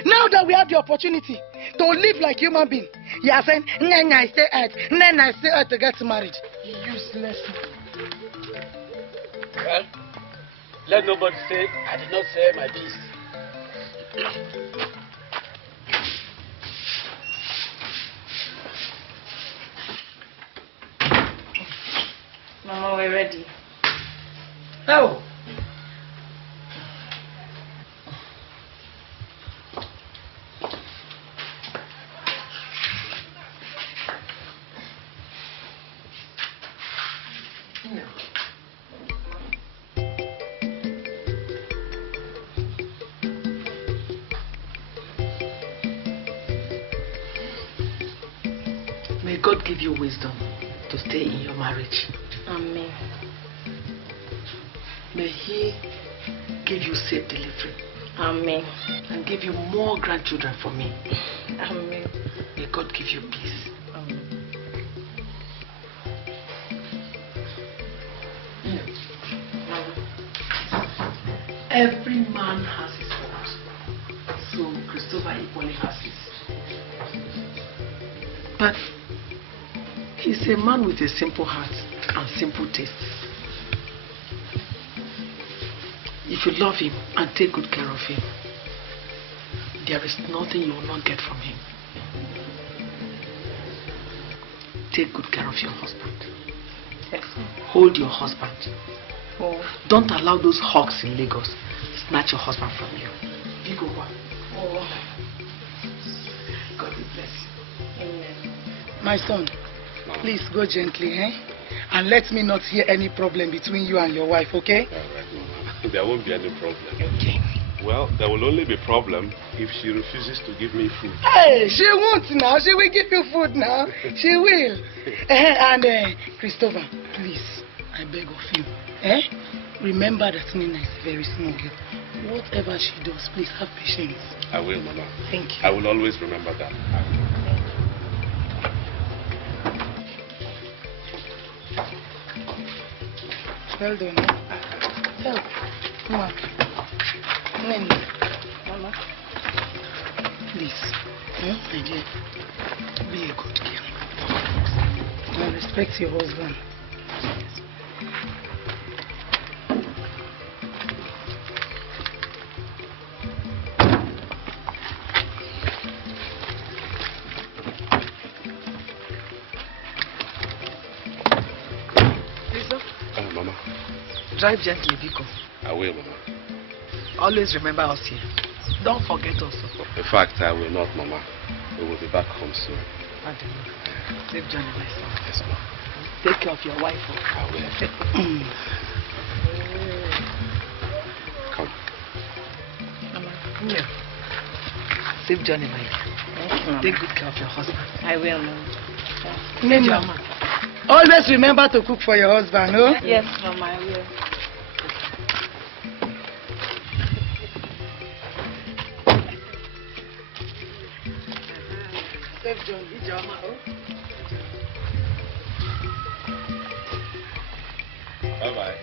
Now that we have the opportunity to live like human being, you are saying, Nena, I stay out to get married. Useless man. Well, let nobody say I did not say my piece. Mama, we're ready. Oh. May God give you wisdom to stay in your marriage. Amen. May He give you safe delivery. Amen. And give you more grandchildren for me. Amen. May God give you peace. Amen. Every man has his faults. So Christopher equally has his. But he's a man with a simple heart and simple tastes. If you love him and take good care of him, there is nothing you will not get from him. Take good care of your husband. Yes. Hold your husband. Oh. Don't allow those hawks in Lagos snatch your husband from you. Big over. Oh. God will bless you. Amen. My son, please go gently, and let me not hear any problem between you and your wife, okay? All right, Mama. There won't be any problem. Okay. Well, there will only be problem if she refuses to give me food. Hey, she won't now. She will give you food now. She will. And Christopher, please, I beg of you. Remember that Nina is a very small girl. Whatever she does, please have patience. I will, Mama. Thank you. I will always remember that. Well done. Help. Come on. Nene. Mama. Please. My dear. Be a good girl. And respect your husband. Mama. Drive gently, Biko. I will, Mama. Always remember us here. Don't forget us. In fact, I will not, Mama. We will be back home soon. Safe journey, my son. Yes, Mama. Take care of your wife. I will. Come. Mama. Yeah. Safe journey, my dear. Yes, Take good care of your husband. I will, Mama. Mama, always remember to cook for your husband, no? Yes, Mama, I will. Safe journey, Ijoma. Bye-bye.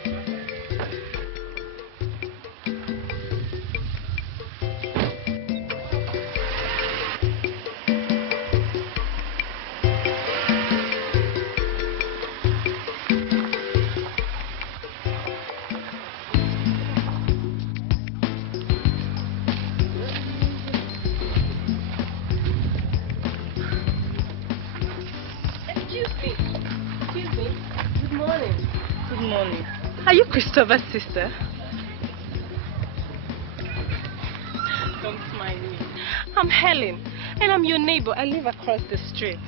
Are you Christopher's sister? Don't mind me. I'm Helen, and I'm your neighbor. I live across the street.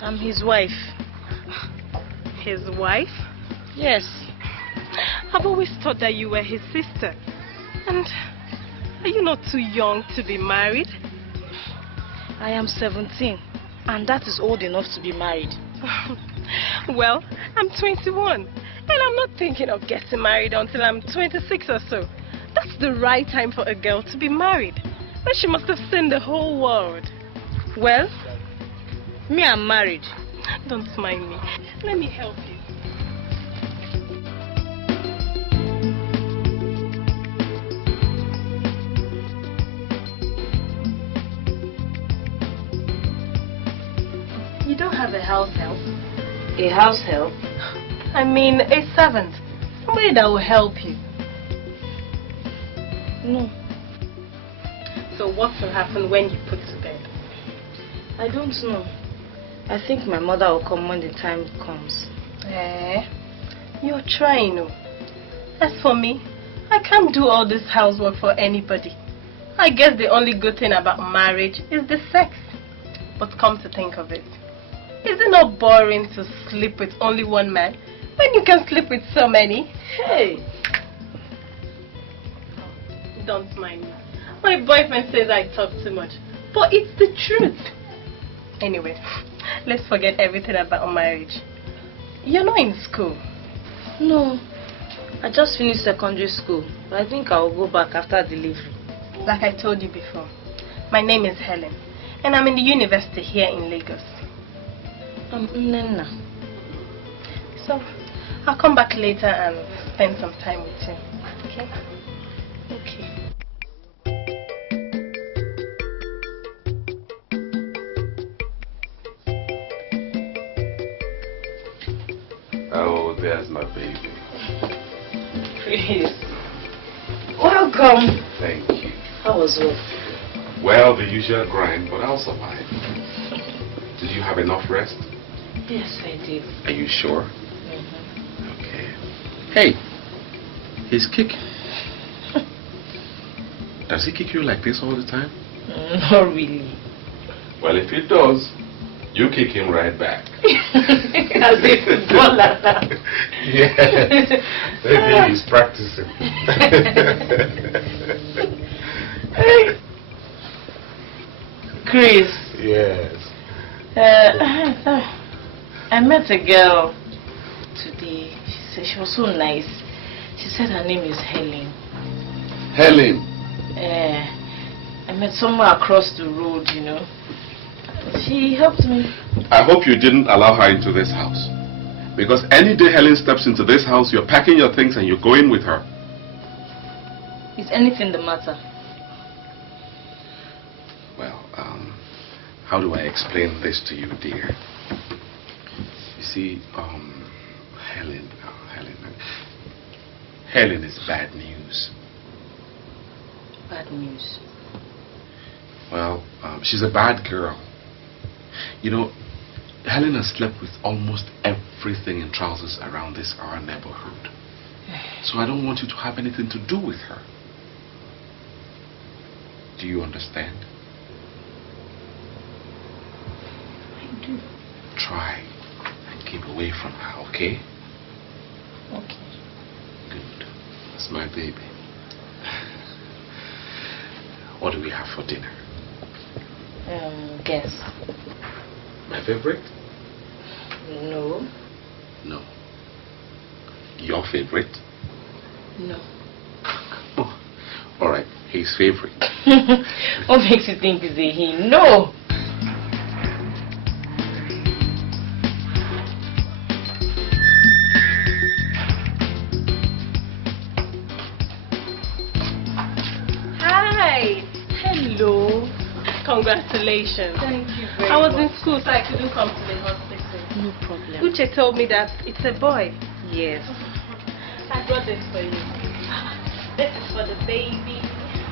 I'm his wife. His wife? Yes. I've always thought that you were his sister. And are you not too young to be married? I am 17, and that is old enough to be married. Well, I'm 21. And I'm not thinking of getting married until I'm 26 or so. That's the right time for a girl to be married. But she must have seen the whole world. Well, me, I'm married. Don't mind me. Let me help you. You don't have a house help? A house help? I mean, a servant. Somebody that will help you. No. So what will happen when you put to bed? I don't know. I think my mother will come when the time comes. You're trying, no? As for me, I can't do all this housework for anybody. I guess the only good thing about marriage is the sex. But come to think of it, is it not boring to sleep with only one man when you can sleep with so many? Hey! Don't mind me. My boyfriend says I talk too much, but it's the truth. Anyway, let's forget everything about marriage. You're not in school. No. I just finished secondary school, but I think I will go back after delivery. Like I told you before, my name is Helen, and I'm in the university here in Lagos. I'm Nena. So, I'll come back later and spend some time with you. Okay? Okay. Oh, there's my baby. Please. Welcome. Thank you. How was work? Well, the usual grind, but I'll survive. Did you have enough rest? Yes, I did. Are you sure? Okay. Hey, he's kicking. Does he kick you like this all the time? Not really. Well, if he does, you kick him right back. As a footballer. Yes. Maybe he's practicing. Chris. Yes. I met a girl today. She said she was so nice. She said her name is Helen. Helen. I met somewhere across the road, you know. She helped me. I hope you didn't allow her into this house. Because any day Helen steps into this house, you're packing your things and you're going with her. Is anything the matter? Well, how do I explain this to you, dear? You see, Helen is bad news. Bad news. Well, she's a bad girl. You know, Helen has slept with almost everything in trousers around our neighborhood. So I don't want you to have anything to do with her. Do you understand? I do. Try and keep away from her, okay? Okay. Good. That's my baby. What do we have for dinner? Guess. My favorite? No. No. Your favorite? No. Oh, all right. His favorite. What makes you think it's a he? No. Hi. Hello. Congratulations. Thank you very much. I was in school, so I couldn't come to the hospital. No problem. Uche told me that it's a boy. Yes. I brought this for you. This is for the baby.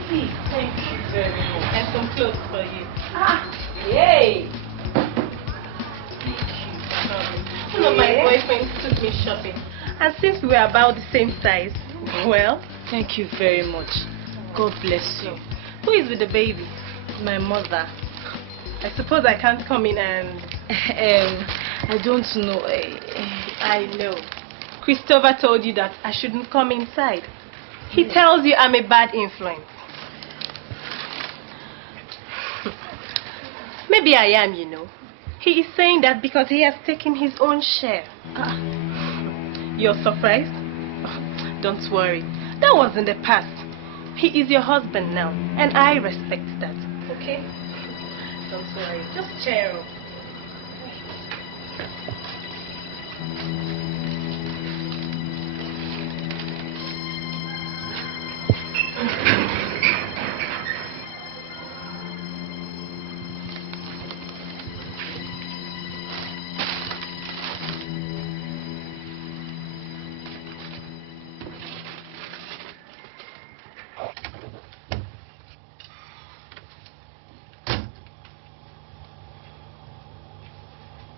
Please, thank you very much. And some clothes for you. Yay! One of my boyfriends took me shopping. And since we were about the same size, well... Thank you very much. God bless you. Who is with the baby? My mother. I suppose I can't come in and... I don't know. I know. Christopher told you that I shouldn't come inside. He tells you I'm a bad influence. Maybe I am, you know. He is saying that because he has taken his own share. You're surprised? Oh, don't worry. That was in the past. He is your husband now, and I respect that. Okay? Don't worry. Just cheer up.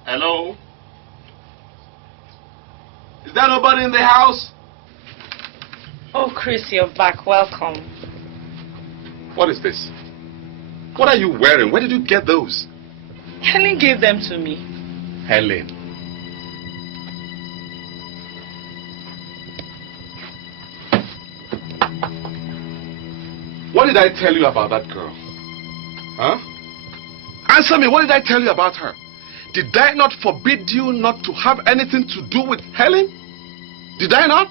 Hello? Is there nobody in the house? Oh, Chris, you're back. Welcome. What is this? What are you wearing? Where did you get those? Helen gave them to me. Helen. What did I tell you about that girl? Huh? Answer me, what did I tell you about her? Did I not forbid you not to have anything to do with Helen? Did I not?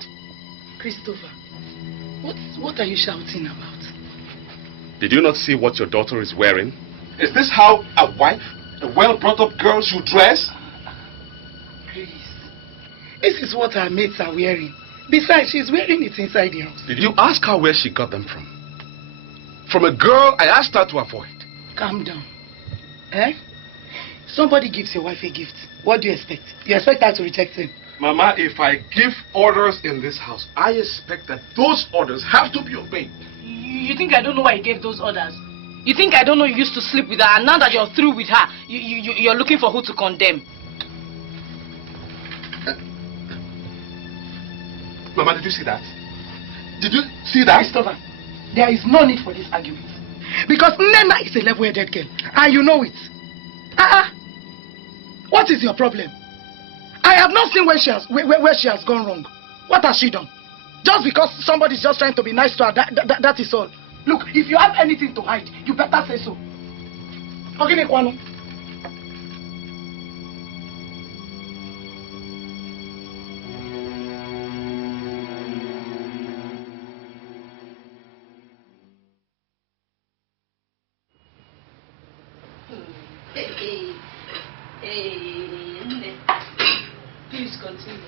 Christopher, what are you shouting about? Did you not see what your daughter is wearing? Is this how a wife, a well-brought-up girl should dress? Please. This is what her mates are wearing. Besides, she's wearing it inside the house. Did you ask her where she got them from? From a girl I asked her to avoid. Calm down. Eh? Somebody gives your wife a gift. What do you expect? You expect her to reject him? Mama, if I give orders in this house, I expect that those orders have to be obeyed. You think I don't know why you gave those orders? You think I don't know you used to sleep with her, and now that you're through with her, you're looking for who to condemn? Mama, did you see that? Did you see that? Christopher, there is no need for this argument. Because Nena is a level-headed girl, and you know it. What is your problem? I have not seen where she has gone wrong. What has she done? Just because somebody's just trying to be nice to her, that is all. Look, if you have anything to hide, you better say so. Okay, Kwano. Please continue.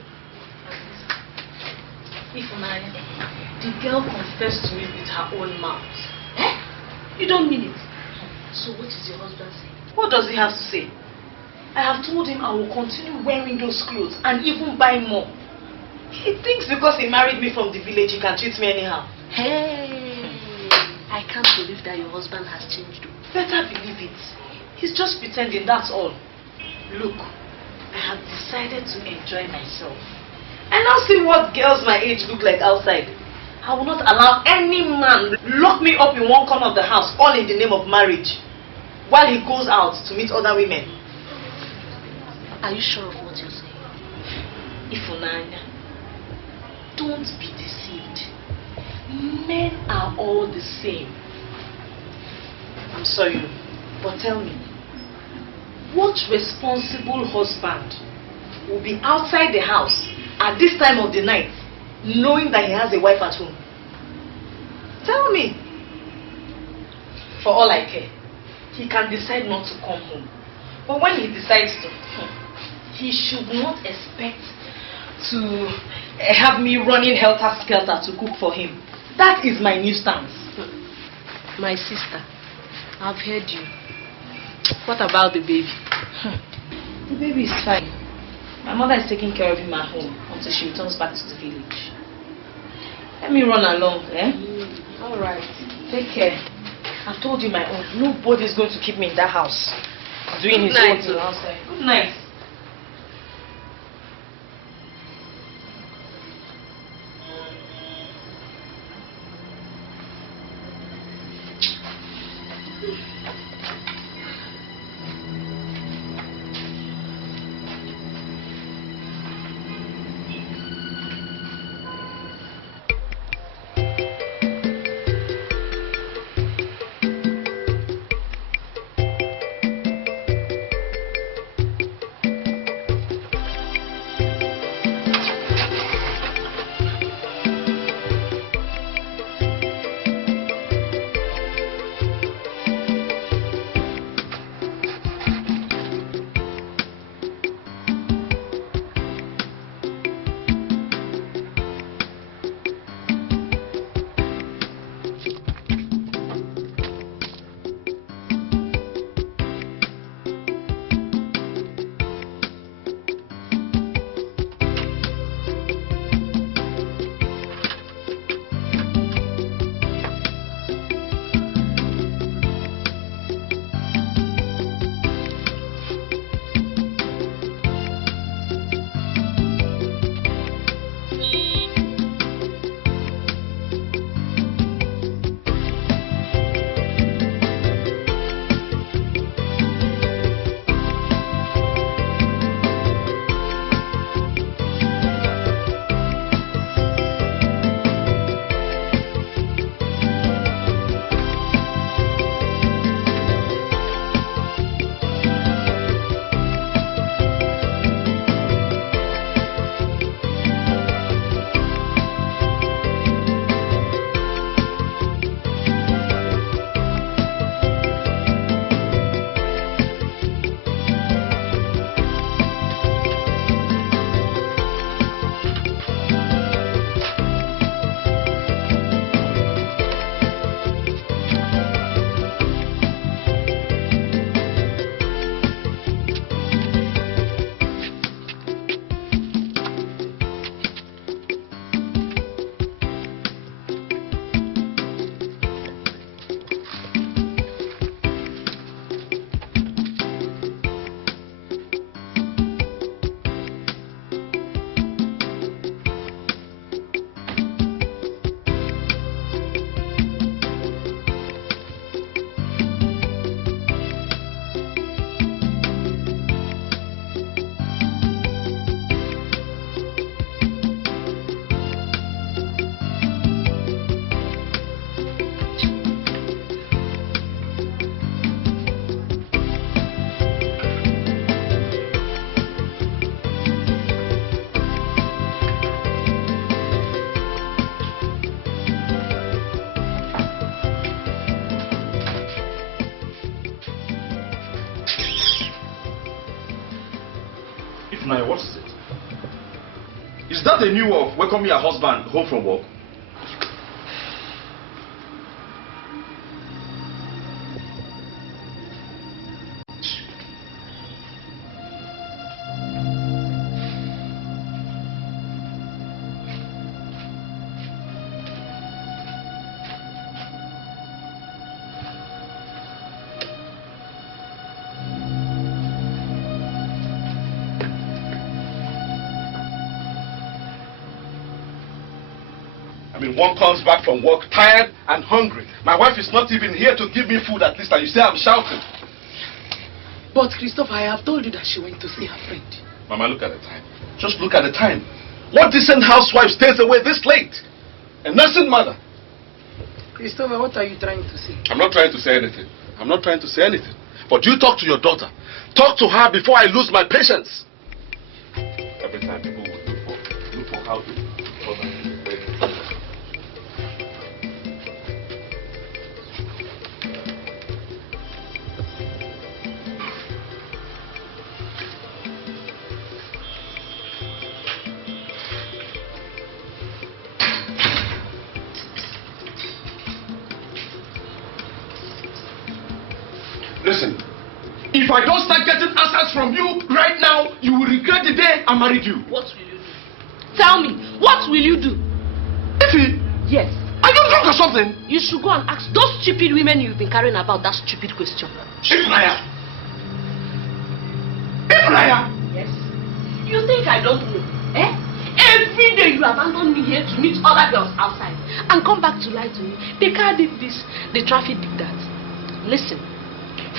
Ifunanya, the girl confessed to me with her own mouth. Eh? You don't mean it. So what is your husband saying? What does he have to say? I have told him I will continue wearing those clothes and even buy more. He thinks because he married me from the village he can treat me anyhow. Hey, I can't believe that your husband has changed. Better believe it. He's just pretending, that's all. Look, I have decided to enjoy myself. I now see what girls my age look like outside. I will not allow any man lock me up in one corner of the house, all in the name of marriage, while he goes out to meet other women. Are you sure of what you're saying? Ifunanya, don't be deceived. Men are all the same. sorry, but tell me, what responsible husband will be outside the house at this time of the night, knowing that he has a wife at home? Tell me. For all I care, he can decide not to come home. But when he decides to, he should not expect to have me running helter-skelter to cook for him. That is my new stance. My sister, I've heard you. What about the baby? The baby is fine. My mother is taking care of him at home until she returns back to the village. Let me run along, eh? All right. Take care. I've told you my own. Nobody's going to keep me in that house doing his night, own thing outside. Good night. Now, what is it? Is that a new way of welcoming your husband home from work? I mean, one comes back from work tired and hungry. My wife is not even here to give me food at least, and you say I'm shouting. But Christopher, I have told you that she went to see her friend. Mama, look at the time. Just look at the time. What decent housewife stays away this late? A nursing mother. Christopher, what are you trying to say? I'm not trying to say anything. I'm not trying to say anything. But you talk to your daughter. Talk to her before I lose my patience. Every time people would look for how to cause her. Listen, if I don't start getting answers from you right now, you will regret the day I married you. What will you do? Tell me, what will you do? Ify, Yes. are you drunk or something? You should go and ask those stupid women you've been carrying about that stupid question. Ifnaya! Ifnaya! Yes. You think I don't know? Eh? Every day you abandon me here to meet other girls outside and come back to lie to me. The car did this, the traffic did that. Listen,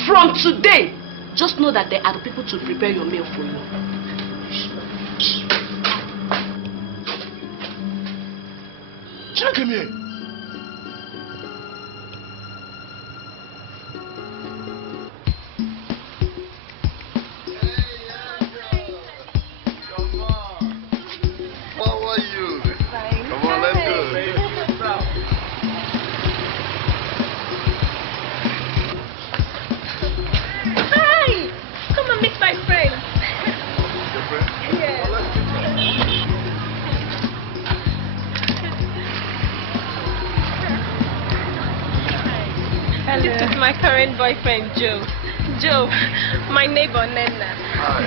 from today, just know that there are people to prepare your meal for you. Check him here. How are you? Come on, let's go. Hi! Come and meet my friend. Your friend? Yes. Oh, let's meet This is my current boyfriend, Joe. Joe, my neighbor, Nena. Hi.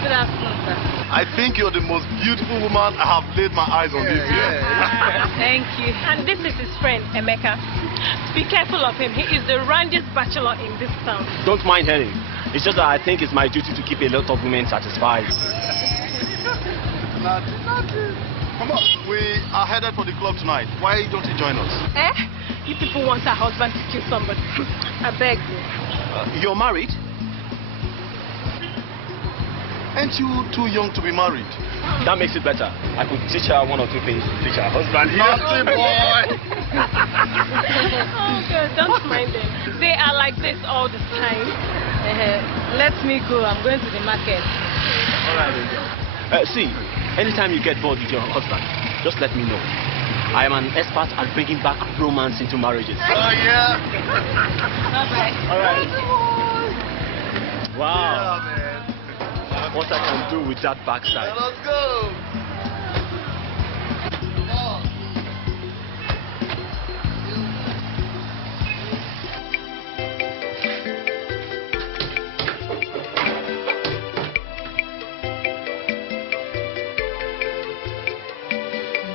Good afternoon, sir. I think you're the most beautiful woman I have laid my eyes on this year. Thank you. And this is his friend, Emeka. Be careful of him. He is the randiest bachelor in this town. Don't mind him. It's just that I think it's my duty to keep a lot of women satisfied. Nothing. Come on. We are headed for the club tonight. Why don't you join us? Eh? You people want a husband to kill somebody. I beg you. You're married? Aren't you too young to be married? That makes it better. I could teach her one or two things to teach her husband. Naughty boy! Oh, God, don't mind them. They are like this all the time. Let me go. I'm going to the market. All right. See, anytime you get bored with your husband, just let me know. I am an expert at bringing back romance into marriages. Oh, yeah? Bye-bye. All right. Wow. Yeah, man. What I can do with that backside. Let's go.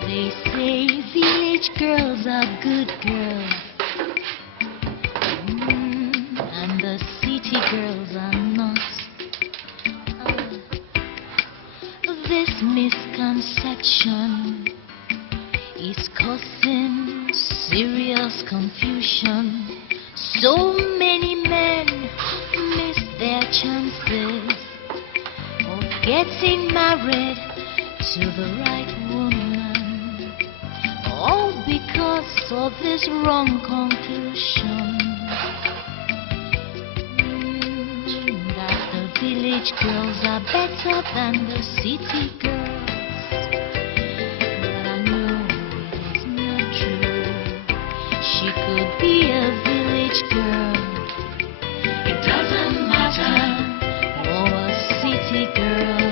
They say village girls are good girls, and the city girls are not. This misconception is causing serious confusion. So many men miss their chances of getting married to the right woman, all because of this wrong conclusion that the village girls are better than the city girls. But I know it is not true. She could be a village girl, it doesn't matter, or a city girl,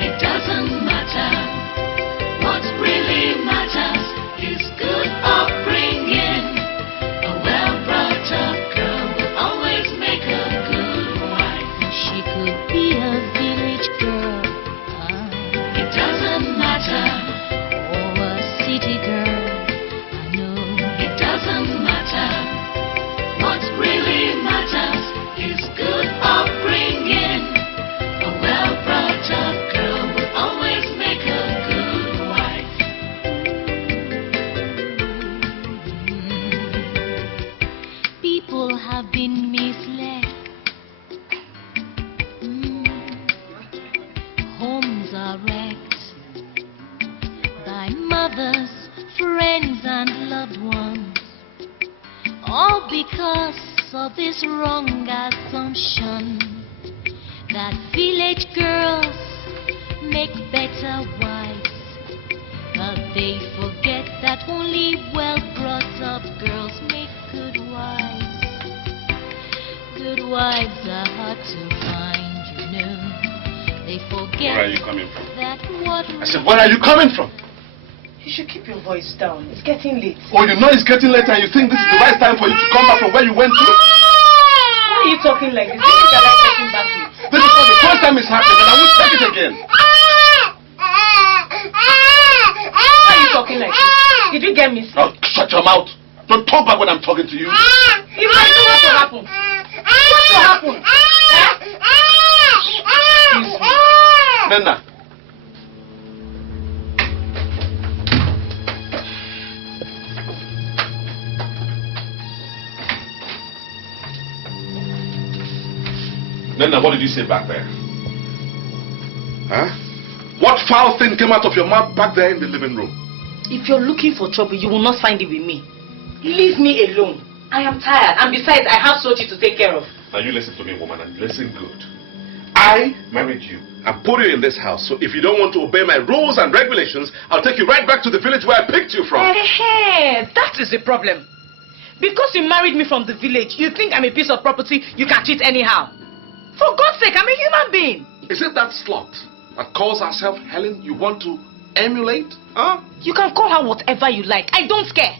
it doesn't matter. What really matters is good upbringing. A well-brought-up girl will always make a good wife. She could be a village girl, it doesn't matter, or a city girl. I know it doesn't matter. What really matters is good upbringing. A well-brought-up girl will always make a good wife. People have been misled. Homes are wrecked by mothers, friends, and loved ones, all because of this wrong assumption that village girls make better wives. But they forget that only well-brought-up girls make good wives. Good wives are hard to find, you know. They forget. Where are you coming from? That what I said, where are you coming from? You should keep your voice down. It's getting late. Oh, you know it's getting late and you think this is the right time for you to come back from where you went to? Why are you talking like this? You think I like getting back late? This is not the first time it's happened and I won't take it again. Why are you talking like this? Did you get me sick? Oh, shut your mouth. Don't talk back when I'm talking to you. If I do, what will happen? What will happen? Excuse me. Nena. Nena, what did you say back there? Huh? What foul thing came out of your mouth back there in the living room? If you're looking for trouble, you will not find it with me. Leave me alone. I am tired, and besides, I have Sochi to take care of. Now you listen to me, woman, and listen good. I married you and put you in this house, so if you don't want to obey my rules and regulations, I'll take you right back to the village where I picked you from. Hey, that is the problem. Because you married me from the village, you think I'm a piece of property you can cheat anyhow. For God's sake, I'm a human being. Is it that slut that calls herself Helen you want to emulate? Huh? You can call her whatever you like. I don't care.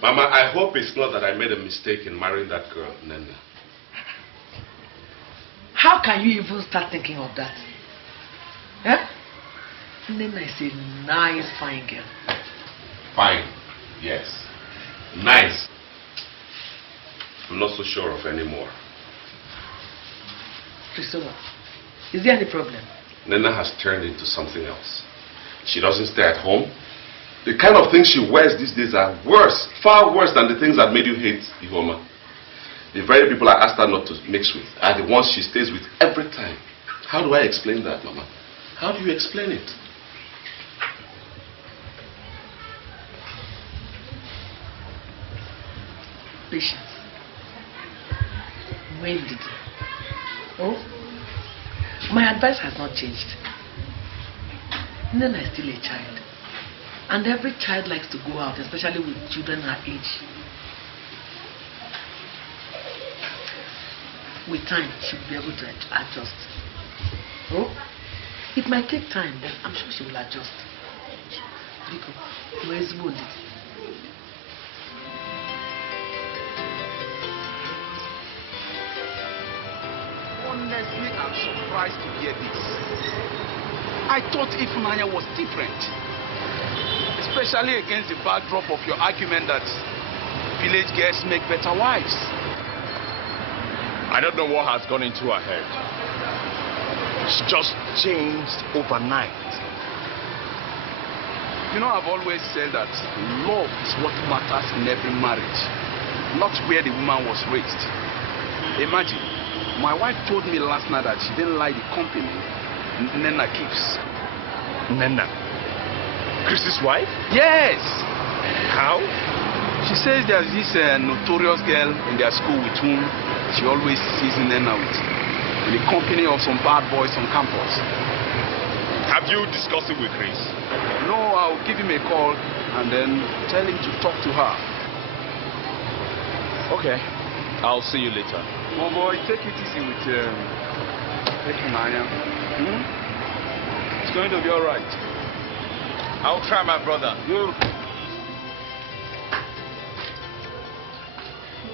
Mama, I hope it's not that I made a mistake in marrying that girl, Nena. How can you even start thinking of that? Eh? Nena is a nice, fine girl. Fine, yes. Nice. I'm not so sure of anymore. Priscilla, is there any problem? Nena has turned into something else. She doesn't stay at home. The kind of things she wears these days are worse, far worse than the things that made you hate Ihoma. The very people I asked her not to mix with are the ones she stays with every time. How do I explain that, Mama? How do you explain it? Patience. When did you? Oh? My advice has not changed. Nena is still a child. And every child likes to go out, especially with children her age. With time, she will be able to adjust. Oh? It might take time, but I'm sure she will adjust. Because where is wounded? Honestly, I'm surprised to hear this. I thought Ifunanya was different. Especially against the backdrop of your argument that village girls make better wives. I don't know what has gone into her head. She just changed overnight. You know, I've always said that love is what matters in every marriage, not where the woman was raised. Imagine, my wife told me last night that she didn't like the company Nena keeps. Nena? Chris's wife? Yes! How? She says there's this notorious girl in their school with whom she always sees Nena with, in the company of some bad boys on campus. Have you discussed it with Chris? No, I'll give him a call and then tell him to talk to her. Okay. I'll see you later. Oh boy, take it easy with Naya. It's going to be alright. I'll try, my brother.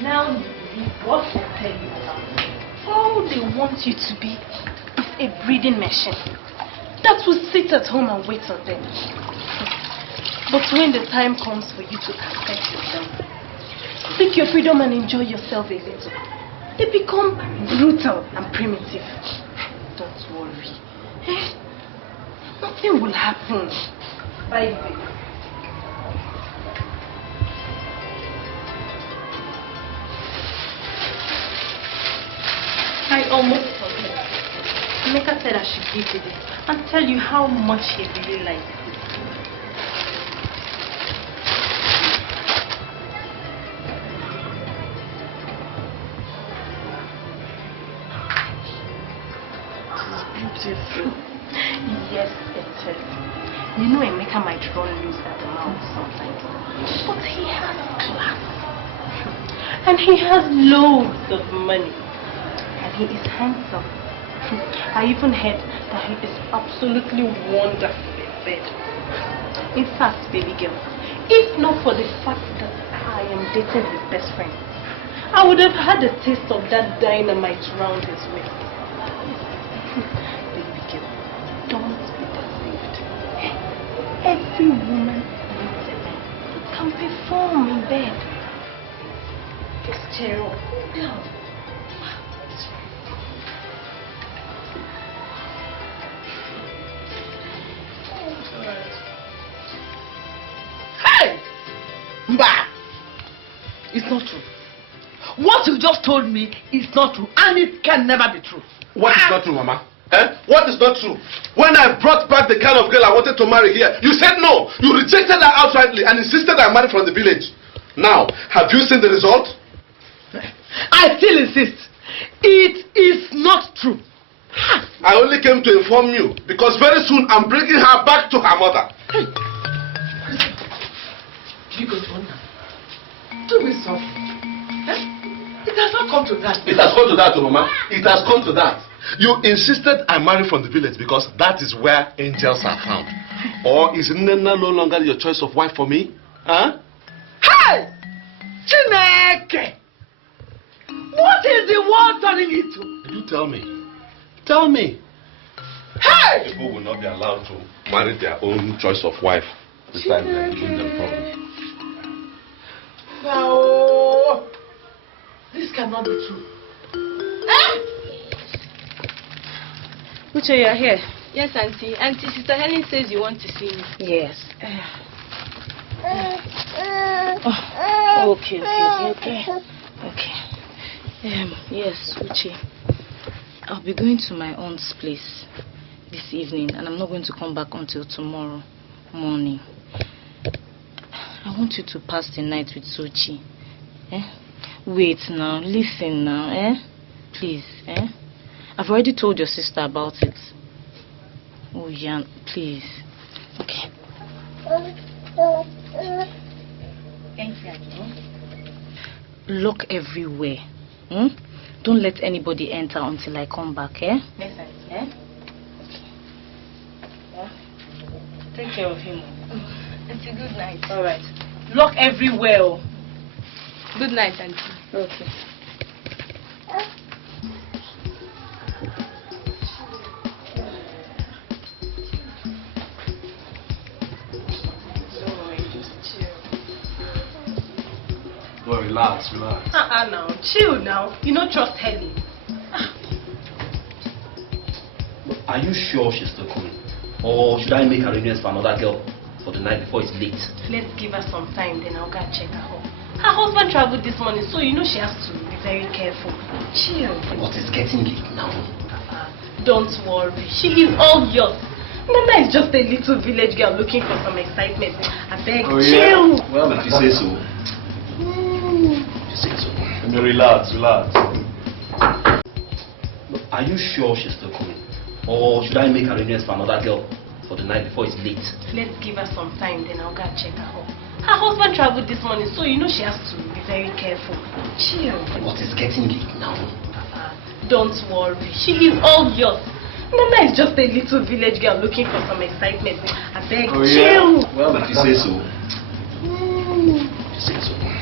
Now you believe what I tell you about. All they want you to be is a breeding machine that will sit at home and wait on them. But when the time comes for you to accept yourself, take your freedom and enjoy yourself a little, they become brutal and primitive. Don't worry. Nothing will happen. Bye, baby. I almost forget. Emeka said I should give you this and tell you how much he really likes it. Beautiful. Yes, it is. You know Emeka might run loose at the mouth sometimes, but he has class. And he has loads of money. And he is handsome. I even heard that he is absolutely wonderful in bed. In fact, baby girl, if not for the fact that I am dating his best friend, I would have had a taste of that dynamite round his waist. Baby girl, don't be deceived. Every woman needs a man who can perform in bed. Just cheer up. Down. Hey! Mba! It's not true. What you just told me is not true, and it can never be true. What is not true, Mama? What is not true? When I brought back the kind of girl I wanted to marry here, you said no. You rejected her outrightly and insisted I marry from the village. Now, have you seen the result? I still insist. It is not true. I only came to inform you because very soon I'm bringing her back to her mother. Hey. Because do be soft. It has not come to that. It has come to that, Mama. It has come to that. You insisted I marry from the village because that is where angels are found. Or is Nena no longer your choice of wife for me? Huh? Hey! Chineke! What is the world turning into? You tell me. Tell me. Hey! People will not be allowed to marry their own choice of wife. This time they are giving them problem. No. This cannot be true. Uche, you are here? Yes, Auntie. Auntie, Sister Helen says you want to see me. Yes. Okay. Yes, Uche. I'll be going to my aunt's place this evening, and I'm not going to come back until tomorrow morning. I want you to pass the night with Sochi. Wait now, listen now, Please, I've already told your sister about it. Oh yeah, please. Okay. Lock everywhere. Don't let anybody enter until I come back, Yes, Auntie. Take care of him. Auntie, good night. Alright. Lock everywhere. Good night, Auntie. Okay. Well, relax. Now. Chill now. You don't trust Helen. Are you sure she's still coming? Or should I make arrangements for another girl for the night before it's late? Let's give her some time, then I'll go and check her home. Her husband traveled this morning, so you know she has to be very careful. Chill. But it's getting late now. Don't worry. She is all yours. Nana is just a little village girl looking for some excitement. I beg, chill. Yeah. Well, if you say so. Let me relax. Are you sure she's still coming? Or should I make arrangements for another girl for the night before it's late? Let's give her some time, then I'll go and check her home. Her husband traveled this morning, so you know she has to be very careful. Chill. But it's getting late now. Don't worry. She is all yours. Nana is just a little village girl looking for some excitement. I beg, chill. Well, if you say so.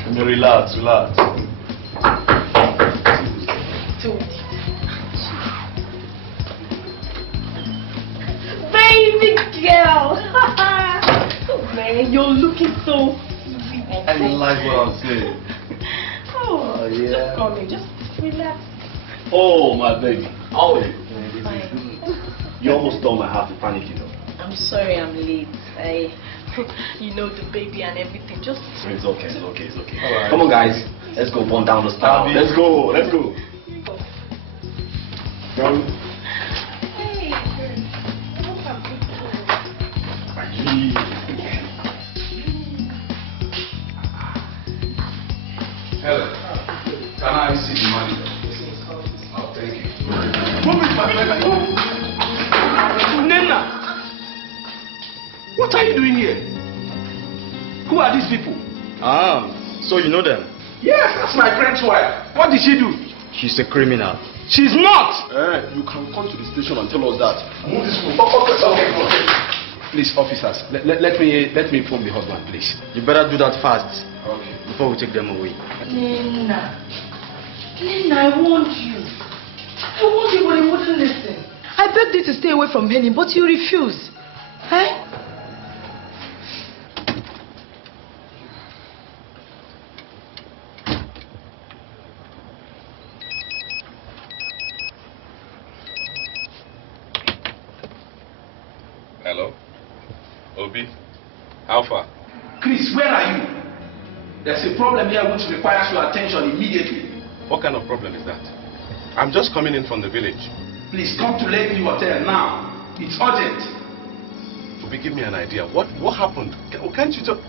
Let me relax. Baby girl. Oh, man, you're looking so sweet. I like what I'm saying. Oh, yeah. Just come in, just relax. Oh, my baby. How are you? Fine. You almost stole my heart to panic, you know. I'm sorry I'm late. You know, the baby and everything. Just... It's okay. All right. Come on, guys. Let's go burn down the style. Let's go. Hello. Can I see the manager? Oh, thank you. Move it, my friend. Nena! What are you doing here? Who are these people? Ah, so you know them? Yes, that's my friend's wife. What did she do? She's a criminal. She's not! You can come to the station and tell us that. Move this one. Okay. Please, officers, let me inform the husband, please. You better do that fast. Okay. Before we take them away. Nena, I warned you. I warned you, but you wouldn't listen. I begged you to stay away from Henny, but you refused. Eh? Hello? Obi? How far? Chris, where are you? There's a problem here which requires your attention immediately. What kind of problem is that? I'm just coming in from the village. Please come to Lakeview Hotel now. It's urgent. Obi, give me an idea. What happened? Can't you tell?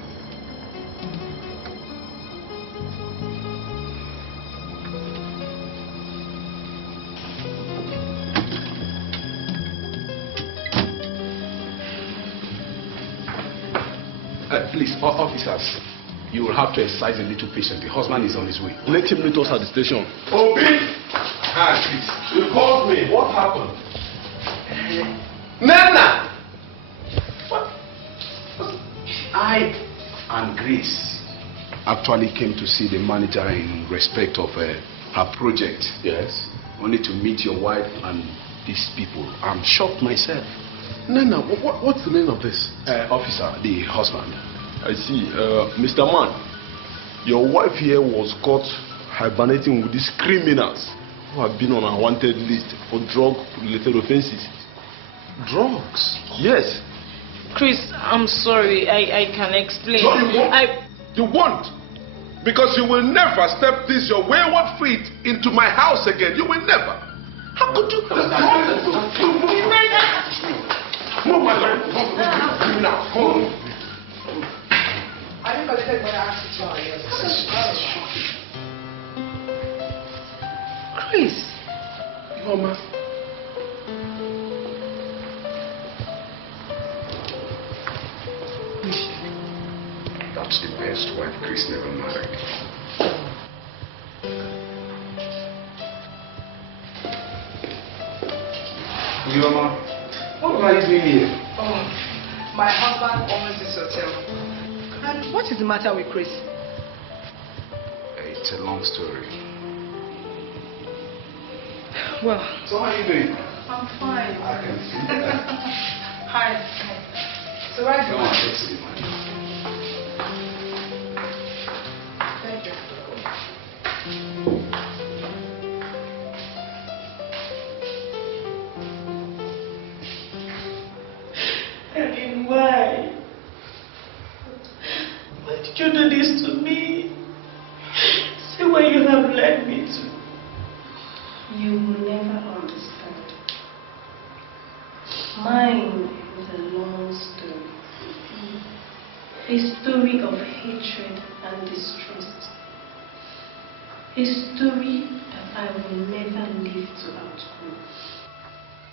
Please, officers, you will have to exercise a little patience. The husband is on his way. Let him meet us at the station. Obi! Please. You called me. What happened? Nana! What? I and Grace actually came to see the manager in respect of her project. Yes. Only to meet your wife and these people. I'm shocked myself. Nana, what's the meaning of this? Officer, the husband. I see. Mr. Man, your wife here was caught hibernating with these criminals who have been on a wanted list for drug-related offenses. Drugs? Yes. Chris, I'm sorry. I can explain. No, you won't. You won't. Because you will never step this your wayward feet into my house again. You will never. How could you? Move, my friend. Move now. Move. I think I'll take my ass to try. Chris. Mama. That's the best wife Chris never married. Mama, what are you doing here? Oh, my husband owns this hotel. And what is the matter with Chris? It's a long story. Well, So how are you doing? I'm fine. I can see that. Hi. So right Come on, let's see. Thank you. And why? Why did you do this to me? See where you have led me to. You will never understand. Mine is a long story. A story of hatred and distrust. A story that I will never live to outgrow.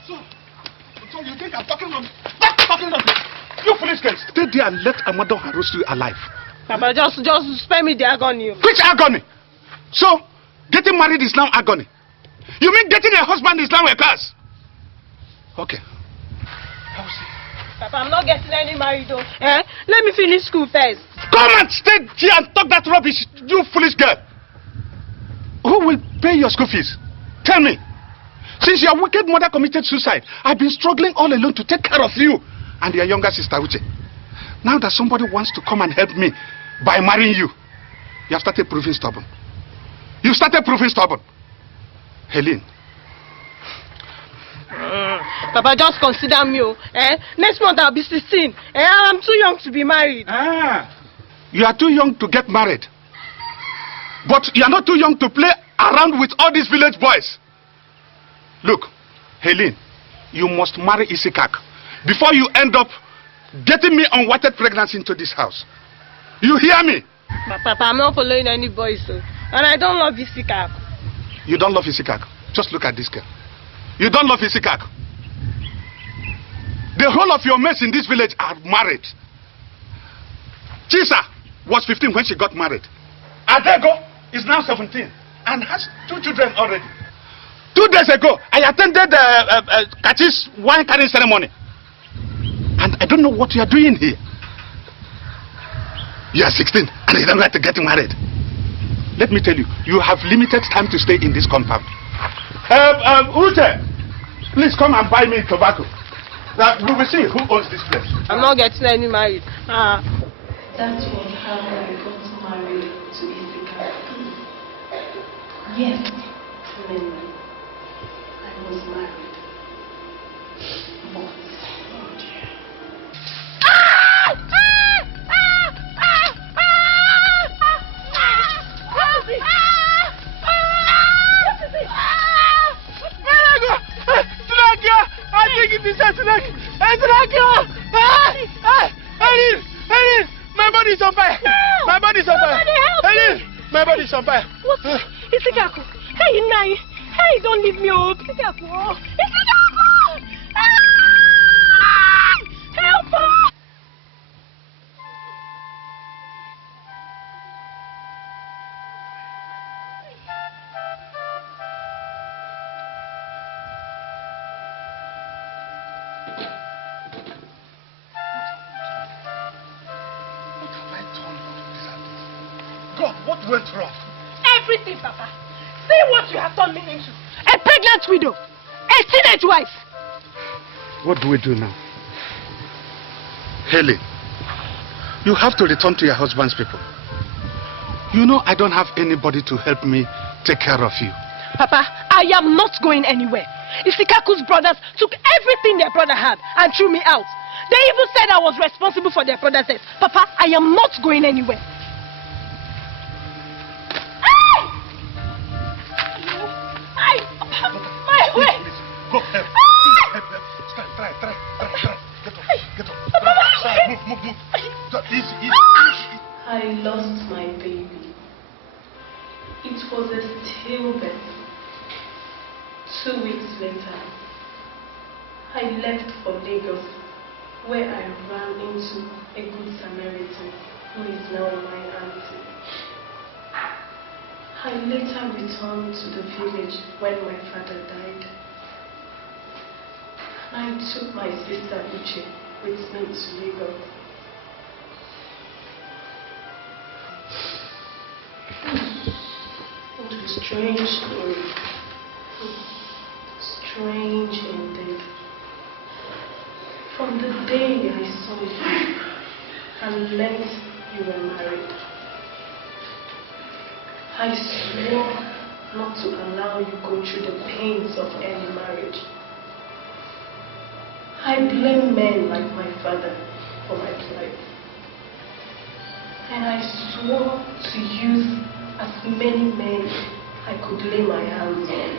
So you think I'm talking rubbish? Stop talking rubbish! You foolish guys! Stay there and let Amado roast you alive. Papa, just spare me the agony. Which agony? So, getting married is now agony. You mean getting a husband is now a curse? Okay. Papa, I'm not getting any married though. Let me finish school first. Come and stay here and talk that rubbish, you foolish girl. Who will pay your school fees? Tell me. Since your wicked mother committed suicide, I've been struggling all alone to take care of you and your younger sister, Uche. Now that somebody wants to come and help me by marrying you, you have started proving stubborn. You started proving stubborn. Helene. Papa, just consider me. Next month I'll be 16. I'm too young to be married. You are too young to get married. But you are not too young to play around with all these village boys. Look, Helene, you must marry Isikak before you end up getting me unwanted pregnancy into this house. You hear me? Papa, I'm not following any boys, so. And I don't love Isikak. You don't love Isikak? Just look at this girl. You don't love Isikak? The whole of your mates in this village are married. Chisa was 15 when she got married. Adego is now 17 and has 2 children already. 2 days ago, I attended Kachi's wine carrying ceremony. And I don't know what you are doing here. You are 16 and you don't like to get married. Let me tell you, you have limited time to stay in this compound. Ute, please come and buy me tobacco. Now, we will see who owns this place. I'm not getting any married. That was how I got married to Isikak. Yes, Nene, I was married. But, oh dear. I think it is a snake. Helene, my body is on fire. My body is on fire. Helene, my body is on fire. What? Isikaku. Hey, Nai. Hey, don't leave me up. Isikaku. Isikaku. Help us. God, what went wrong? Everything, Papa. See what you have turned me into. A pregnant widow. A teenage wife. What do we do now? Haley, you have to return to your husband's people. You know I don't have anybody to help me take care of you. Papa, I am not going anywhere. Isikaku's brothers took everything their brother had and threw me out. They even said I was responsible for their brother's death. Papa, I am not going anywhere. My way! Go help. Try. Get up. Move. Easy. I lost my baby. It was a stillbirth. 2 weeks later, I left for Lagos, where I ran into a good Samaritan who is now my auntie. I later returned to the village when my father died. I took my sister Uche with me to Lagos. What a strange story. Strange indeed. From the day I saw you and learned you were married, I swore not to allow you go through the pains of early marriage. I blame men like my father for my plight. And I swore to use as many men I could lay my hands on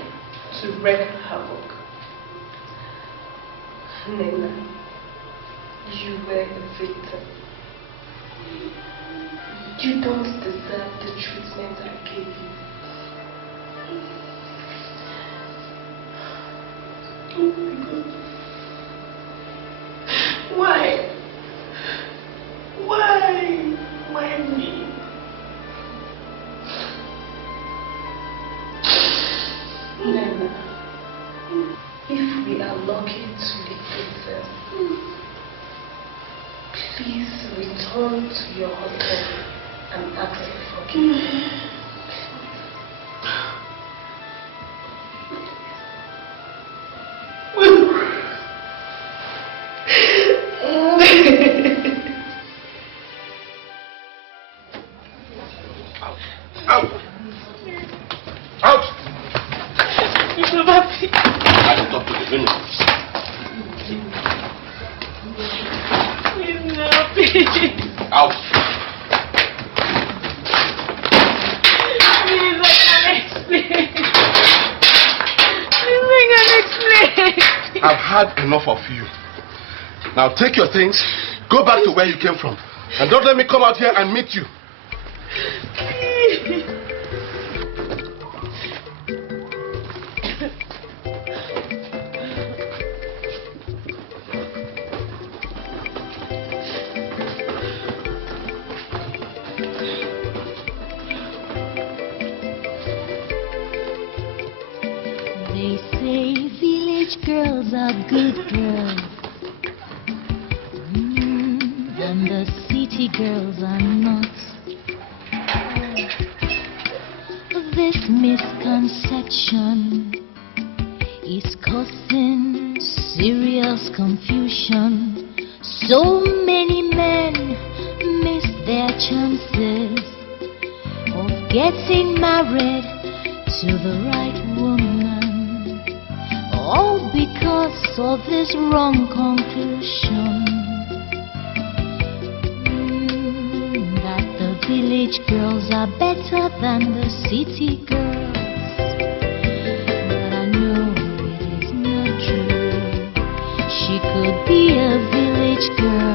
to wreak havoc. Nena, you were a victim. You don't deserve the treatment I gave you. Oh my God. Why? Why me? Nena, if we are lucky to be princess, please return to your husband and ask for forgiveness. Out! I will talk to the villagers. Out! Please, I can't explain. I've had enough of you. Now take your things, go back to where you came from. And don't let me come out here and meet you. They say village girls are good girls, and the city girls are not. This misconception is causing serious confusion. So many men miss their chances of getting married to the right woman, all because of this wrong conclusion that the village girls are better than the city girls. But I know it is not true. She could be a village girl